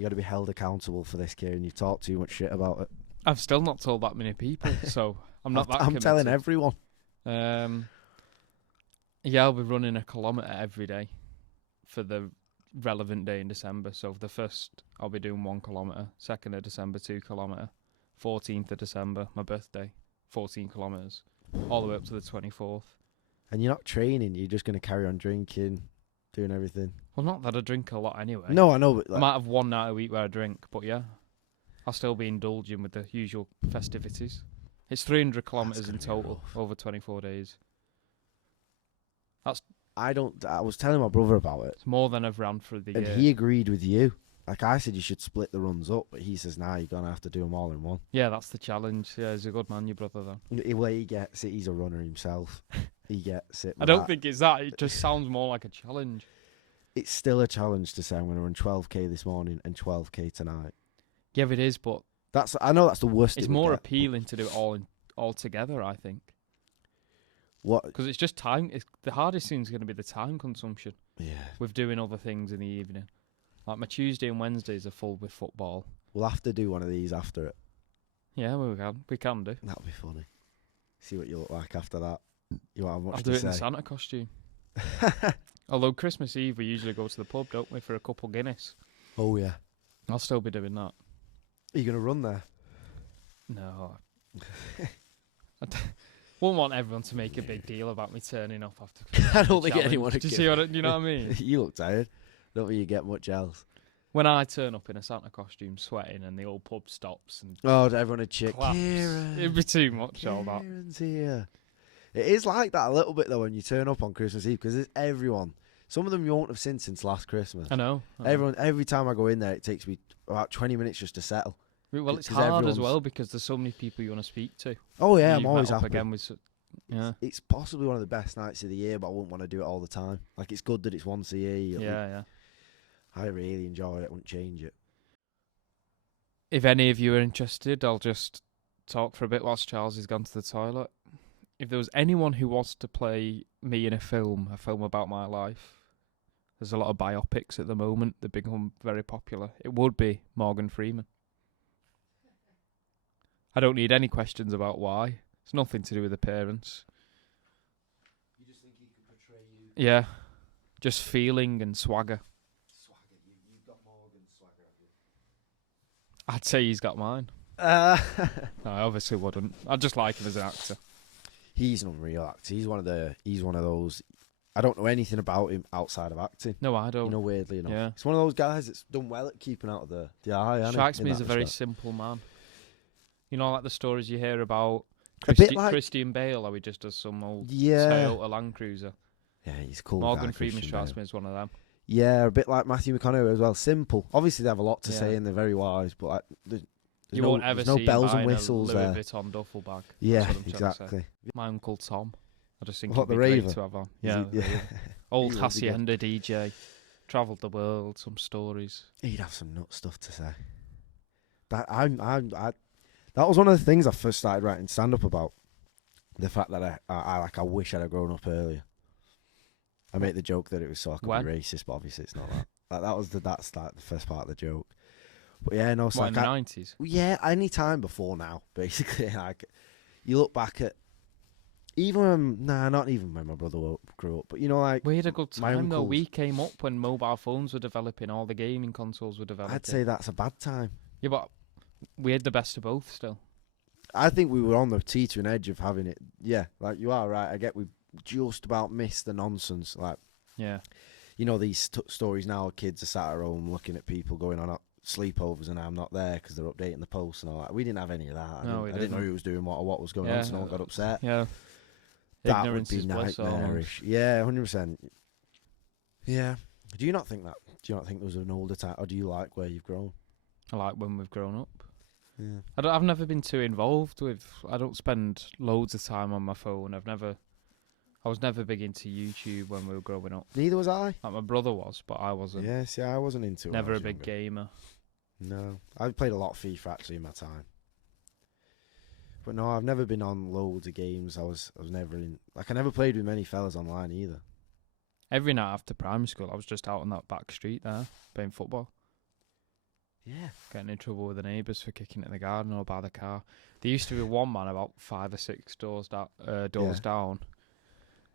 got to be held accountable for this, Kieran. You've talked too much shit about it. I've still not told that many people, so I'm not that committed. telling everyone. Yeah, I'll be running 1 kilometre every day for the relevant day in December. So the 1st, I'll be doing 1 kilometre. 2nd of December, 2 kilometre. 14th of December, my birthday, 14 kilometres. All the way up to the 24th. And you're not training, you're just going to carry on drinking, doing everything. Well, not that I drink a lot anyway. No, I know, but I might have one night a week where I drink, but yeah. I'll still be indulging with the usual festivities. It's 300 kilometres in total over 24 days. I was telling my brother about it. It's more than I've ran for the year. And he agreed with you. Like, I said you should split the runs up, but he says, nah, you're going to have to do them all in one. Yeah, that's the challenge. Yeah, he's a good man, your brother, then. The way he gets it, he's a runner himself. He gets it. I don't think it's that. It just sounds more like a challenge. It's still a challenge to say I'm going to run 12k this morning and 12k tonight. Yeah, it is, but I know that's the worst. It's more appealing to do it all together, I think. What? Because it's just time. The hardest thing's going to be the time consumption. Yeah. With doing other things in the evening. Like my Tuesday and Wednesdays are full with football. We'll have to do one of these after it. Yeah, well, we can do. That'll be funny. See what you look like after that. You won't have much I'll to do it say. in a Santa costume. Although Christmas Eve we usually go to the pub, don't we, for a couple Guinness. Oh yeah. I'll still be doing that. Are you going to run there? No. Wouldn't want everyone to make a big deal about me turning up after. I don't think anyone would. Do you see what you know what I mean? You look tired. Don't think you get much else. When I turn up in a Santa costume, sweating, and the old pub stops and Everyone would cheer. Kieran, it'd be too much. All that. Kieran's here. It is like that a little bit though when you turn up on Christmas Eve because everyone. Some of them you won't have seen since last Christmas. I know. Everyone. Every time I go in there, it takes me about 20 minutes just to settle. Well, it's hard as well because there's so many people you want to speak to. Oh yeah, I'm always happy. Again with, It's possibly one of the best nights of the year, but I wouldn't want to do it all the time. Like it's good that it's once a year. Yeah. I really enjoy it. I wouldn't change it. If any of you are interested, I'll just talk for a bit whilst Charles has gone to the toilet. If there was anyone who wants to play me in a film about my life, there's a lot of biopics at the moment. They've become very popular. It would be Morgan Freeman. I don't need any questions about why. It's nothing to do with the parents. You just think he could portray you? Yeah. Just feeling and swagger. Swagger. You've got Morgan's swagger, have you? I'd say he's got mine. No, I obviously wouldn't. I just like him as an actor. He's an unreal actor. He's one of those. I don't know anything about him outside of acting. No, I don't. You know, weirdly enough. Yeah. He's one of those guys that's done well at keeping out of the eye. Strikes me as a very simple man. You know, like the stories you hear about Christian Bale, how he just does some old Toyota Land Cruiser. Yeah, he's cool. Morgan Freeman strikes me as one of them. Yeah, a bit like Matthew McConaughey as well. Simple. Obviously, they have a lot to say and they're very wise, but like, there's won't ever no see bells him and buying whistles a Louis there. Vuitton duffel bag. Yeah, exactly. My Uncle Tom. I just think What, it'd be the great raver? to have on. Yeah. Old Hacienda DJ. Travelled the world, some stories. He'd have some nut stuff to say. That that was one of the things I first started writing stand-up about. The fact that I wish I'd have grown up earlier. I make the joke that it was so I could be racist, but obviously it's not that. That's the first part of the joke. But yeah, no, it's What, like in the 90s? yeah, any time before now, basically. Like, you look back at not even when my brother grew up, but you know, like We had a good my time though. uncles. We came up when mobile phones were developing, all the gaming consoles were developing. I'd say that's a bad time. Yeah, but we had the best of both still. I think we were on the teetering edge of having it. Yeah, like you are right. I get we just about missed the nonsense. Like, Yeah. you know, these stories now, kids are sat at home looking at people going on sleepovers and I'm not there because they're updating the posts and all that. We didn't have any of that. No, we I didn't know didn't. who was doing what or what was going on, so no one got upset. Yeah. That Ignorance would be is bliss nightmarish. Yeah, 100%. Yeah. Do you not think that? Do you not think there was an older time? Or do you like where you've grown? I like when we've grown up. Yeah. I've never been too involved with. I don't spend loads of time on my phone. I was never big into YouTube when we were growing up. Neither was I. Like my brother was, but I wasn't. Yeah, see, I wasn't into it. Never when I a was big younger. gamer. No. I played a lot of FIFA actually in my time. But no, I've never been on loads of games. I was never in. Like, I never played with many fellas online either. Every night after primary school, I was just out on that back street there playing football. Yeah. Getting in trouble with the neighbours for kicking it in the garden or by the car. There used to be one man about 5 or 6 doors down.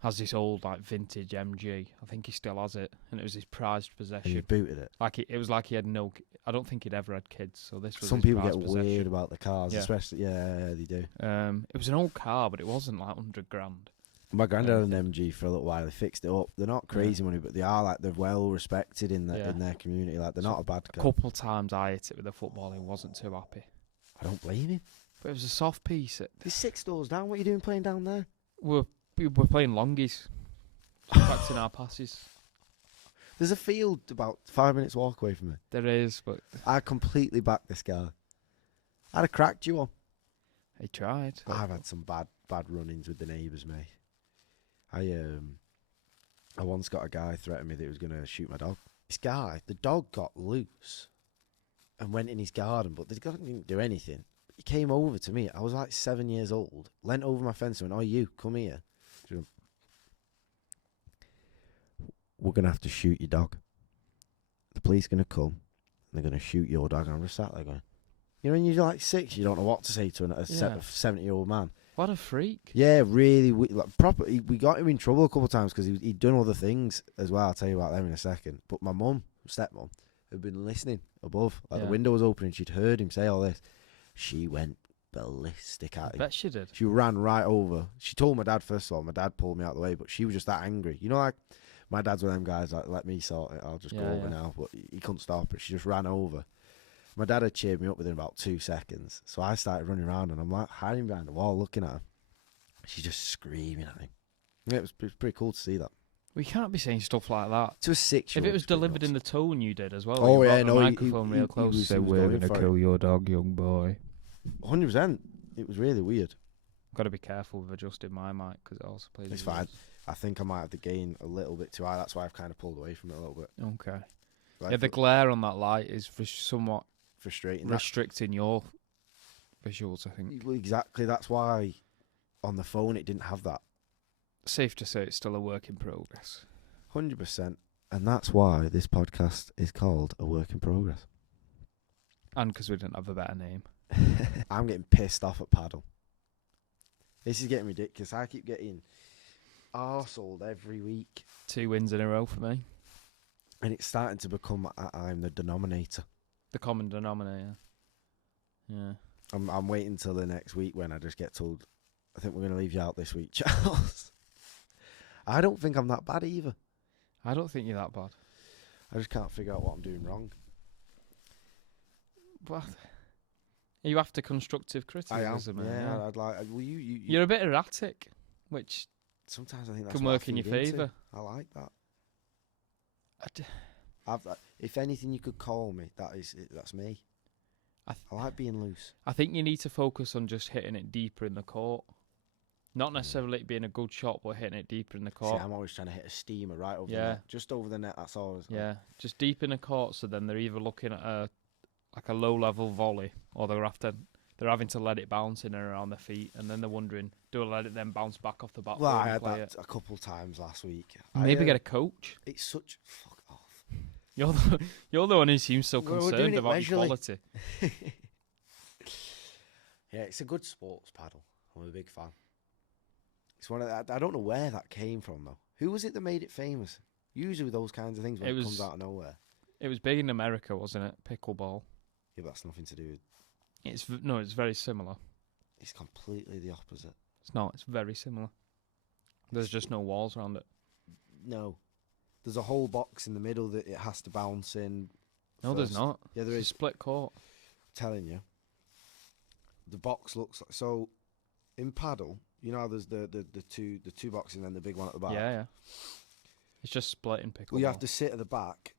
Has this old like vintage MG. I think he still has it, and it was his prized And you possession. booted it. Like it was like he had no. I don't think he'd ever had kids, so this was. Some his people get prized possession. weird about the cars, Yeah. especially. Yeah, they do. It was an old car, but it wasn't like 100 grand. My granddad had an MG for a little while. They fixed it up. They're not crazy money, but they are like they're well respected in their community. Like they're not a bad A car. couple times I hit it with a football, he wasn't too happy. I don't blame him. But it was a soft piece. There's 6 doors down. What are you doing playing down there? We were playing longies, practicing our passes. There's a field about 5 minutes walk away from me. There is, but I completely back this guy. I'd have cracked you on. he tried. But I've had some bad run-ins with the neighbours, mate. I once got a guy threatening me that he was going to shoot my dog. This guy, the dog got loose and went in his garden, but the dog didn't do anything. He came over to me. I was like 7 years old. Leant over my fence and went, "Oh, you, come here. We're going to have to shoot your dog. The police are going to come and they're going to shoot your dog." And I'm just sat there going, you know, when you're like 6, you don't know what to say to a 70-year-old man. What a freak. Yeah, really. We got him in trouble a couple of times because he'd done other things as well. I'll tell you about them in a second. But my stepmom, had been listening above. Like the window was open and she'd heard him say all this. She went ballistic at him. Bet she did. She ran right over. She told my dad first of all. My dad pulled me out of the way, but she was just that angry. You know, like my dad's one of them guys like, let me sort it. I'll just go over now. But he couldn't stop it. She just ran over. My dad had cheered me up within about 2 seconds. So I started running around and I'm like hiding behind the wall looking at her. She's just screaming at me. Yeah, it was pretty cool to see that. We can't be saying stuff like that. To a 6-year-old. If it was delivered in the tone you did as well. Oh, you yeah, brought no, the he microphone real close. was Say, we're going going to for kill your dog, young boy. 100%. It was really weird. Got to be careful with adjusting my mic because it also plays. It's fine. I think I might have the gain a little bit too high. That's why I've kind of pulled away from it a little bit. Okay. Like, Yeah, the glare on that light is somewhat frustrating. restricting your visuals, I think. Well, exactly. That's why on the phone it didn't have that. Safe to say it's still a work in progress. 100%. And that's why this podcast is called A Work in Progress. And because we didn't have a better name. I'm getting pissed off at Paddle. This is getting ridiculous. I keep getting arseholed every week. 2 wins in a row for me. And it's starting to become I'm the denominator. The common denominator. Yeah. I'm waiting till the next week when I just get told, I think we're going to leave you out this week, Charles. I don't think I'm that bad either. I don't think you're that bad. I just can't figure out what I'm doing wrong. But you after constructive criticism. I am. Yeah, I'd like. Well, You're a bit erratic, which sometimes I think that's can what work I in your feed into. favour. I like that. If anything you could call me, that's me. I like being loose. I think you need to focus on just hitting it deeper in the court. Not necessarily it being a good shot, but hitting it deeper in the court. See, I'm always trying to hit a steamer right over the net. Just over the net, that's always. Yeah, just deep in the court, so then they're either looking at a low-level volley, or they're having to let it bounce in and around their feet, and then they're wondering, do I let it then bounce back off the back? Well, I had that a couple times last week. Maybe get a coach. It's such... Fuck off. You're the one who seems so We're doing concerned it about leisurely. equality. Yeah, it's a good sports paddle. I'm a big fan. It's one of I don't know where that came from though. Who was it that made it famous? Usually with those kinds of things, when it comes out of nowhere. It was big in America, wasn't it? Pickleball. Yeah, but that's nothing to do with. It's very similar. It's completely the opposite. It's not. It's very similar. There's just no walls around it. No, there's a whole box in the middle that it has to bounce in. No, there's not. Yeah, there It's is. a split court. I'm telling you, the box looks like so. In paddle, you know how there's the two boxes and then the big one at the back. Yeah. It's just split in pickleball. Well, you have to sit at the back,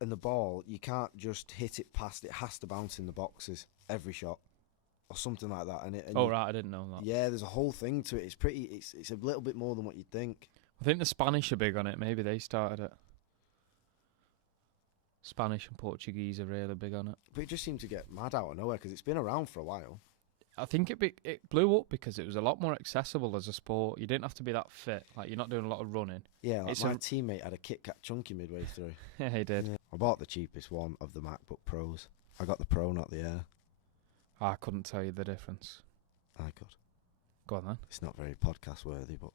and the ball you can't just hit it past. It has to bounce in the boxes every shot, or something like that. And right, I didn't know that. Yeah, there's a whole thing to it. It's pretty. It's a little bit more than what you'd think. I think the Spanish are big on it. Maybe they started it. Spanish and Portuguese are really big on it. But it just seemed to get mad out of nowhere because it's been around for a while. I think it blew up because it was a lot more accessible as a sport. You didn't have to be that fit. Like, you're not doing a lot of running. Yeah, like It's my teammate had a Kit Kat Chunky midway through. Yeah, he did. Yeah. I bought the cheapest one of the MacBook Pros. I got the Pro, not the Air. I couldn't tell you the difference. I could. Go on then. It's not very podcast worthy, but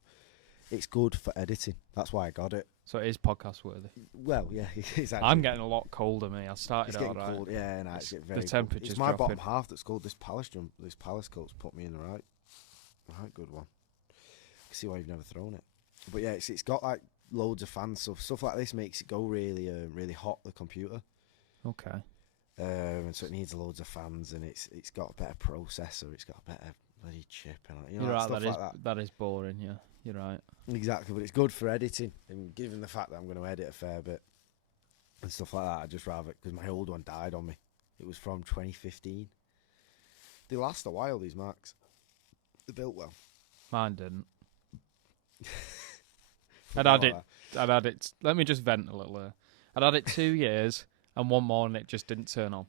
it's good for editing. That's why I got it. So it is podcast worthy. Well, yeah, it's actually. I'm getting a lot colder, me. I started It's out getting right. cold. Yeah, no, it's getting very The temperature's cold. It's my dropping. bottom half that's cold. This Palace coat's put me in the right good one. I can see why you've never thrown it. But yeah, it's got like loads of fan stuff like this makes it go really really hot, the computer. Okay. And so it needs loads of fans, and it's got a better processor. It's got a better bloody chip, and You're right. stuff like that. That is boring. Yeah, you're right. Exactly, but it's good for editing. And given the fact that I'm going to edit a fair bit and stuff like that, I'd just rather, because my old one died on me. It was from 2015. They last a while, these Macs. They're built well. Mine didn't. I'd had it. Let me just vent a little there. I'd had it 2 years, and one morning it just didn't turn on.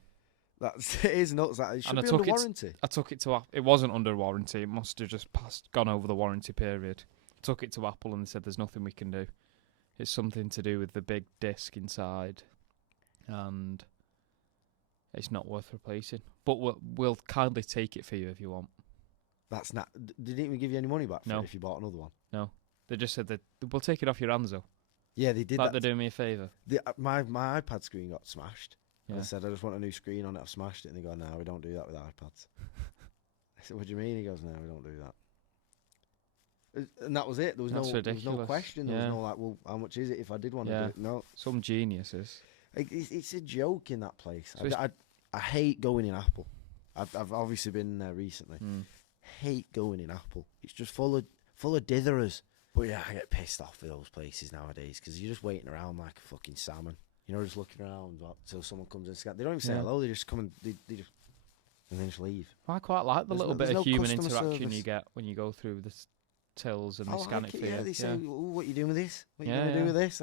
It is nuts. That it should And be under warranty. I took it to Apple. It wasn't under warranty. It must have just gone over the warranty period. Took it to Apple and they said there's nothing we can do. It's something to do with the big disc inside, and it's not worth replacing. But we'll kindly take it for you if you want. That's not. They didn't even give you any money back for No. it if you bought another one. No, they just said that we'll take it off your hands though. Yeah, they did Like that. they're doing me a favour. My iPad screen got smashed. Yeah. And I said, I just want a new screen on it. I've smashed it. And they go, no, we don't do that with iPads. I said, what do you mean? He goes, no, we don't do that. And that was it. There was That's no ridiculous. question. There Yeah. was no like, well, how much is it if I did want to Yeah. do it? No. Some geniuses. It's a joke in that place. So I hate going in Apple. I've obviously been there recently. Hate going in Apple. It's just full of ditherers. But yeah, I get pissed off with those places nowadays because you're just waiting around like a fucking salmon. You know, just looking around until someone comes and scan. They don't even say hello. They just come and they just and then just leave. I quite like the little bit there's of no human customer interaction service. you get when you go through the tills and I they scan like it for yeah, you. they say, "Ooh, what you doing with this? What you Yeah, gonna do yeah. with this?"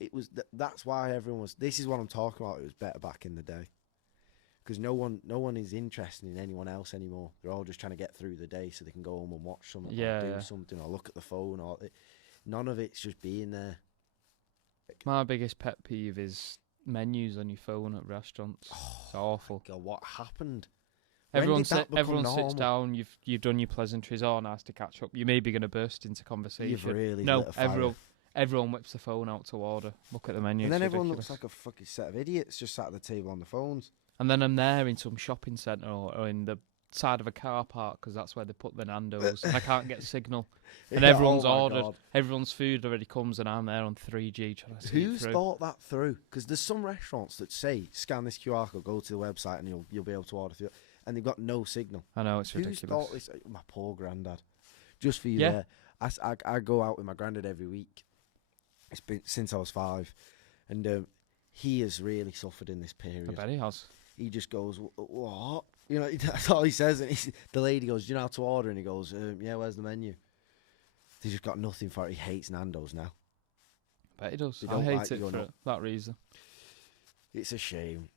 It was that's why everyone was. This is what I'm talking about. It was better back in the day because no one is interested in anyone else anymore. They're all just trying to get through the day so they can go home and watch something, Yeah, or do yeah. something, or look at the phone, or none of it's just being there. My biggest pet peeve is menus on your phone at restaurants. It's awful. God, what happened? When Everyone did that become everyone sits normal? down. You've done your pleasantries. Oh, nice to catch up. You may be going to burst into conversation. You've really no, lit a fire. everyone whips the phone out to order. Look at the menu. And then it's everyone ridiculous. looks like a fucking set of idiots just sat at the table on the phones. And then I'm there in some shopping centre or in the side of a car park because that's where they put the Nando's. And I can't get signal. And Yeah, everyone's oh my ordered. God. Everyone's food already comes, and I'm there on 3G trying to see it Who's through. thought that through? Because there's some restaurants that say scan this QR code, go to the website, and you'll be able to order through, and they've got no signal. I know it's Who's ridiculous. thought this? My poor granddad. Just for you Yeah. there. I go out with my granddad every week. It's been since I was 5, and he has really suffered in this I period. bet he has. He just goes, what? You know, that's all he says. And the lady goes, do you know how to order? And he goes, yeah, where's the menu? They just got nothing for it. He hates Nando's now. I bet he does. They I don't hate like it you for or not. that reason. It's a shame.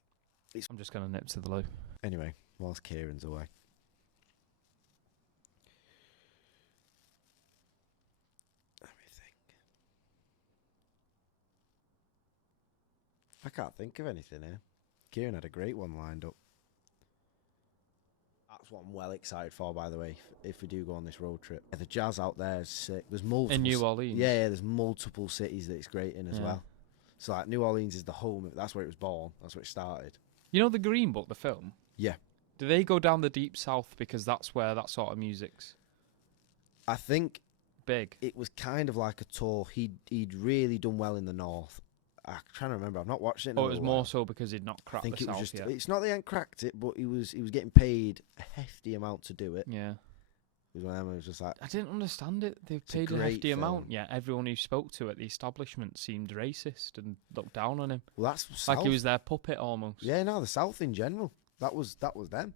I'm just going to nip to the loo. Anyway, whilst Kieran's away. Let me think. I can't think of anything here. Kieran had a great one lined up. That's what I'm well excited for, by the way, if we do go on this road trip. Yeah, the jazz out there is sick. There's multiple... In New Orleans? Yeah, there's multiple cities that it's great in as well. So, like, New Orleans is the home. That's where it was born. That's where it started. You know The Green Book, the film? Yeah. Do they go down the Deep South because that's where that sort of music's I think... big? It was kind of like a tour. He'd really done well in the North. I'm trying to remember. I've not watched it in a Or it was while. more so because he'd not cracked I think the it was South just... yet? It's not that he hadn't cracked it, but he was getting paid a hefty amount to do it. Yeah. It was one of them, it was just like... I didn't understand it. They a paid a great hefty film. amount, yet everyone who spoke to at the establishment seemed racist and looked down on him. Well, that's Like South. he was their puppet almost. Yeah, no, the South in general. That was them.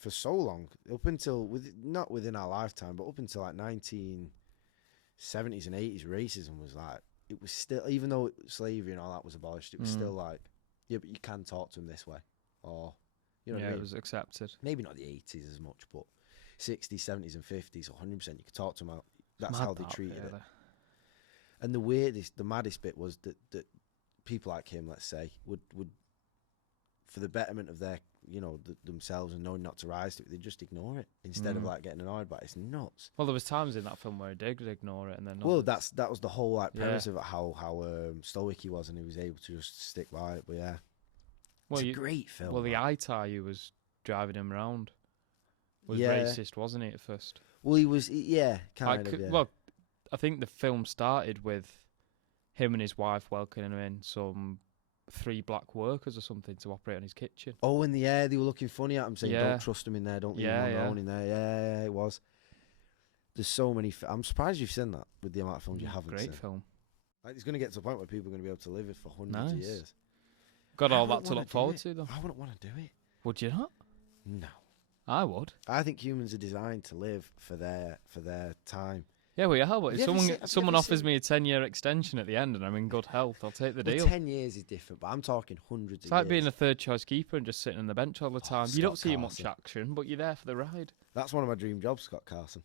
For so long. Up until... not within our lifetime, but up until like 1970s and 80s, racism was like... It was still... Even though slavery and all that was abolished, it was still like... Yeah, but you can talk to them this way. Or... You know what I mean? It was accepted. Maybe not the 80s as much, but 60s, 70s and 50s, 100% you could talk to them out. That's Mad how they that, treated it. really. And the maddest bit was that people like him, let's say, would for the betterment of their, themselves and knowing not to rise to it, they'd just ignore it instead of like getting annoyed by it. It's nuts. Well, there was times in that film where he did ignore it and then... Well, that was the whole like premise Yeah. of it, how stoic he was, and he was able to just stick by it. But yeah, Well, it's a great film. Well, the man. eye tie who was driving him around was Yeah. racist, wasn't he, at first? Well, he was, yeah, kind Like, of. Yeah. Well, I think the film started with him and his wife welcoming in some 3 black workers or something to operate on his kitchen. Oh, in the air, they were looking funny at him, saying, Yeah. "Don't trust him in there. Don't leave him Yeah, alone in there." Yeah, it was. There's so many. I'm surprised you've seen that with the amount of films you haven't Great seen. film. Like, it's going to get to a point where people are going to be able to live it for hundreds of Nice. years. Got I all wouldn't that to wanna look do forward it. to, though. I wouldn't want to do it. Would you not? No. I would. I think humans are designed to live for their time. Yeah, we are. But Have if you ever seen- have you someone ever offers seen- me a 10-year extension at the end and I'm in good health, I'll take the Well, deal. 10 years is different, but I'm talking hundreds It's of like years. being a third choice keeper and just sitting on the bench all the time. You don't Scott see much Carson. action, but you're there for the ride. That's one of my dream jobs, Scott Carson.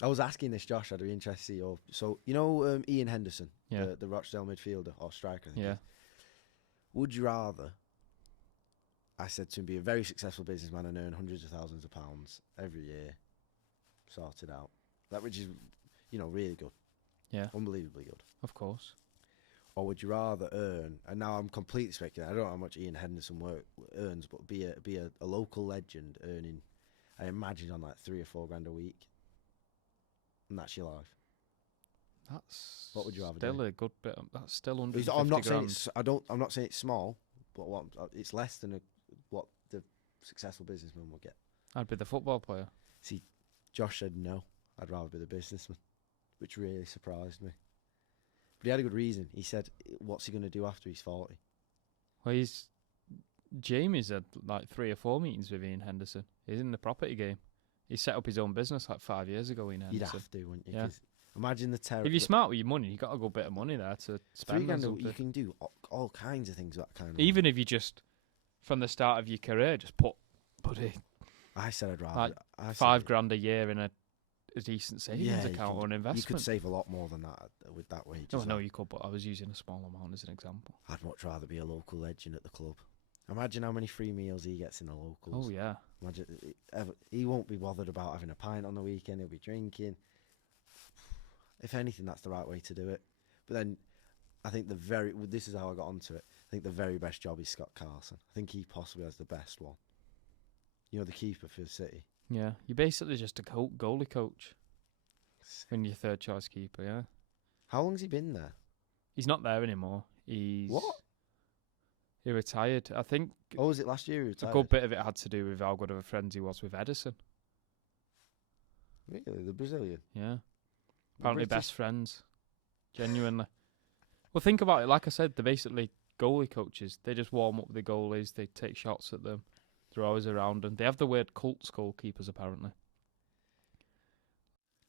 I was asking this, Josh. I'd be interested to see your... So, Ian Henderson, Yeah. the Rochdale midfielder, or striker, I think he Yeah. is. Would you rather, I said to him, be a very successful businessman and earn hundreds of thousands of pounds every year, sorted out, that which is, really good. Yeah, Unbelievably good. of course. Or would you rather earn, and now I'm completely speculating, I don't know how much Ian Henderson earns, but be a local legend earning, I imagine, on like 3 or 4 grand a week, and that's your life. That's What would you rather still do? a good bit. That's still Because 150 I'm not saying grand. I'm not saying it's small, but it's less than what the successful businessman would get. I'd be the football player. See, Josh said no. I'd rather be the businessman, which really surprised me. But he had a good reason. He said, "What's he going to do after he's 40?" Well, Jamie's had like 3 or 4 meetings with Ian Henderson. He's in the property game. He set up his own business like 5 years ago, Ian You'd Henderson. have to, wouldn't you? Yeah. 'Cause imagine the terror. If you're smart with your money, you got a good bit of money there to 3 spend on grand, something. you can do all kinds of things with that kind of. Even if you just, from the start of your career, just put I said I'd rather like I said 5 grand a year in a decent savings Yeah, you account can- or an You investment. could save a lot more than that with that wage. No, as I know well. you could, but I was using a small amount as an example. I'd much rather be a local legend at the club. Imagine how many free meals he gets in the locals. Oh yeah, Imagine he won't be bothered about having a pint on the weekend. He'll be drinking. If anything, that's the right way to do it. But then, I think this is how I got onto it. I think the very best job is Scott Carson. I think he possibly has the best one. The keeper for City. yeah. You're basically just a goalie coach when you're third choice keeper. Yeah, How long's he been there? he's not there anymore. He retired. I think Oh, was it last year he a retired? good bit of it had to do with how good of a friend he was with Edison. Really, the Brazilian. Yeah. The Apparently British- best friends. Genuinely. Well, think about it. Like I said, they're basically goalie coaches. They just warm up the goalies. They take shots at them. They're always around them. They have the weird cults goalkeepers, apparently.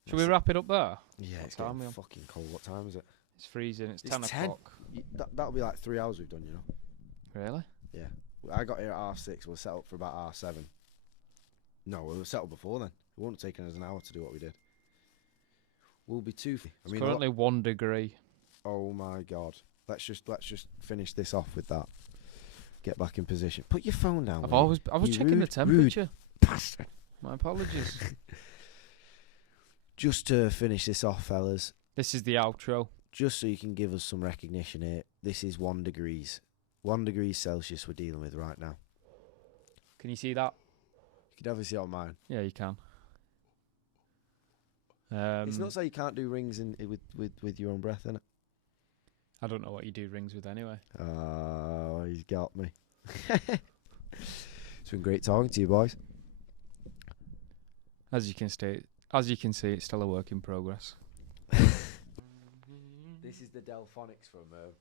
Should we wrap it up there? Yeah, What it's time getting we on? fucking cold. What time is it? It's freezing. It's It's 10 10. o'clock. That'll be like 3 hours we've done, Really? Yeah. I got here at 6:30. We'll set up for about 7:30. No, we were set up before then. It wouldn't have taken us an hour to do what we did. We'll be 2. It's currently 1 degree. oh my God. Let's just finish this off with that. Get back in position. Put your phone down. I was checking the temperature. Bastard. My apologies. Just to finish this off, fellas. This is the outro. Just so you can give us some recognition here. This is 1 degrees. 1 degree Celsius we're dealing with right now. Can you see that? You can definitely see it on mine. Yeah, you can. It's not so you can't do rings with your own breath, innit? I don't know what you do rings with anyway. Oh, he's got me. It's been great talking to you, boys. As you can see, it's still a work in progress. This is the Delphonics from. I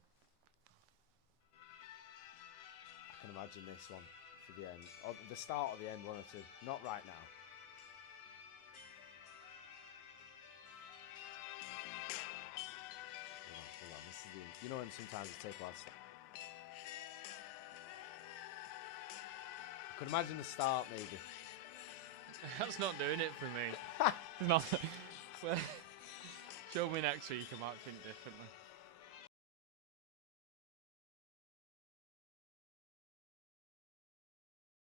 can imagine this one for the end, or the start of the end, 1 or 2. Not right now. Hold on. This is the. You know, and sometimes it takes a while to start. I could imagine the start, maybe. That's not doing it for me. Not. Show me next week, I might think differently.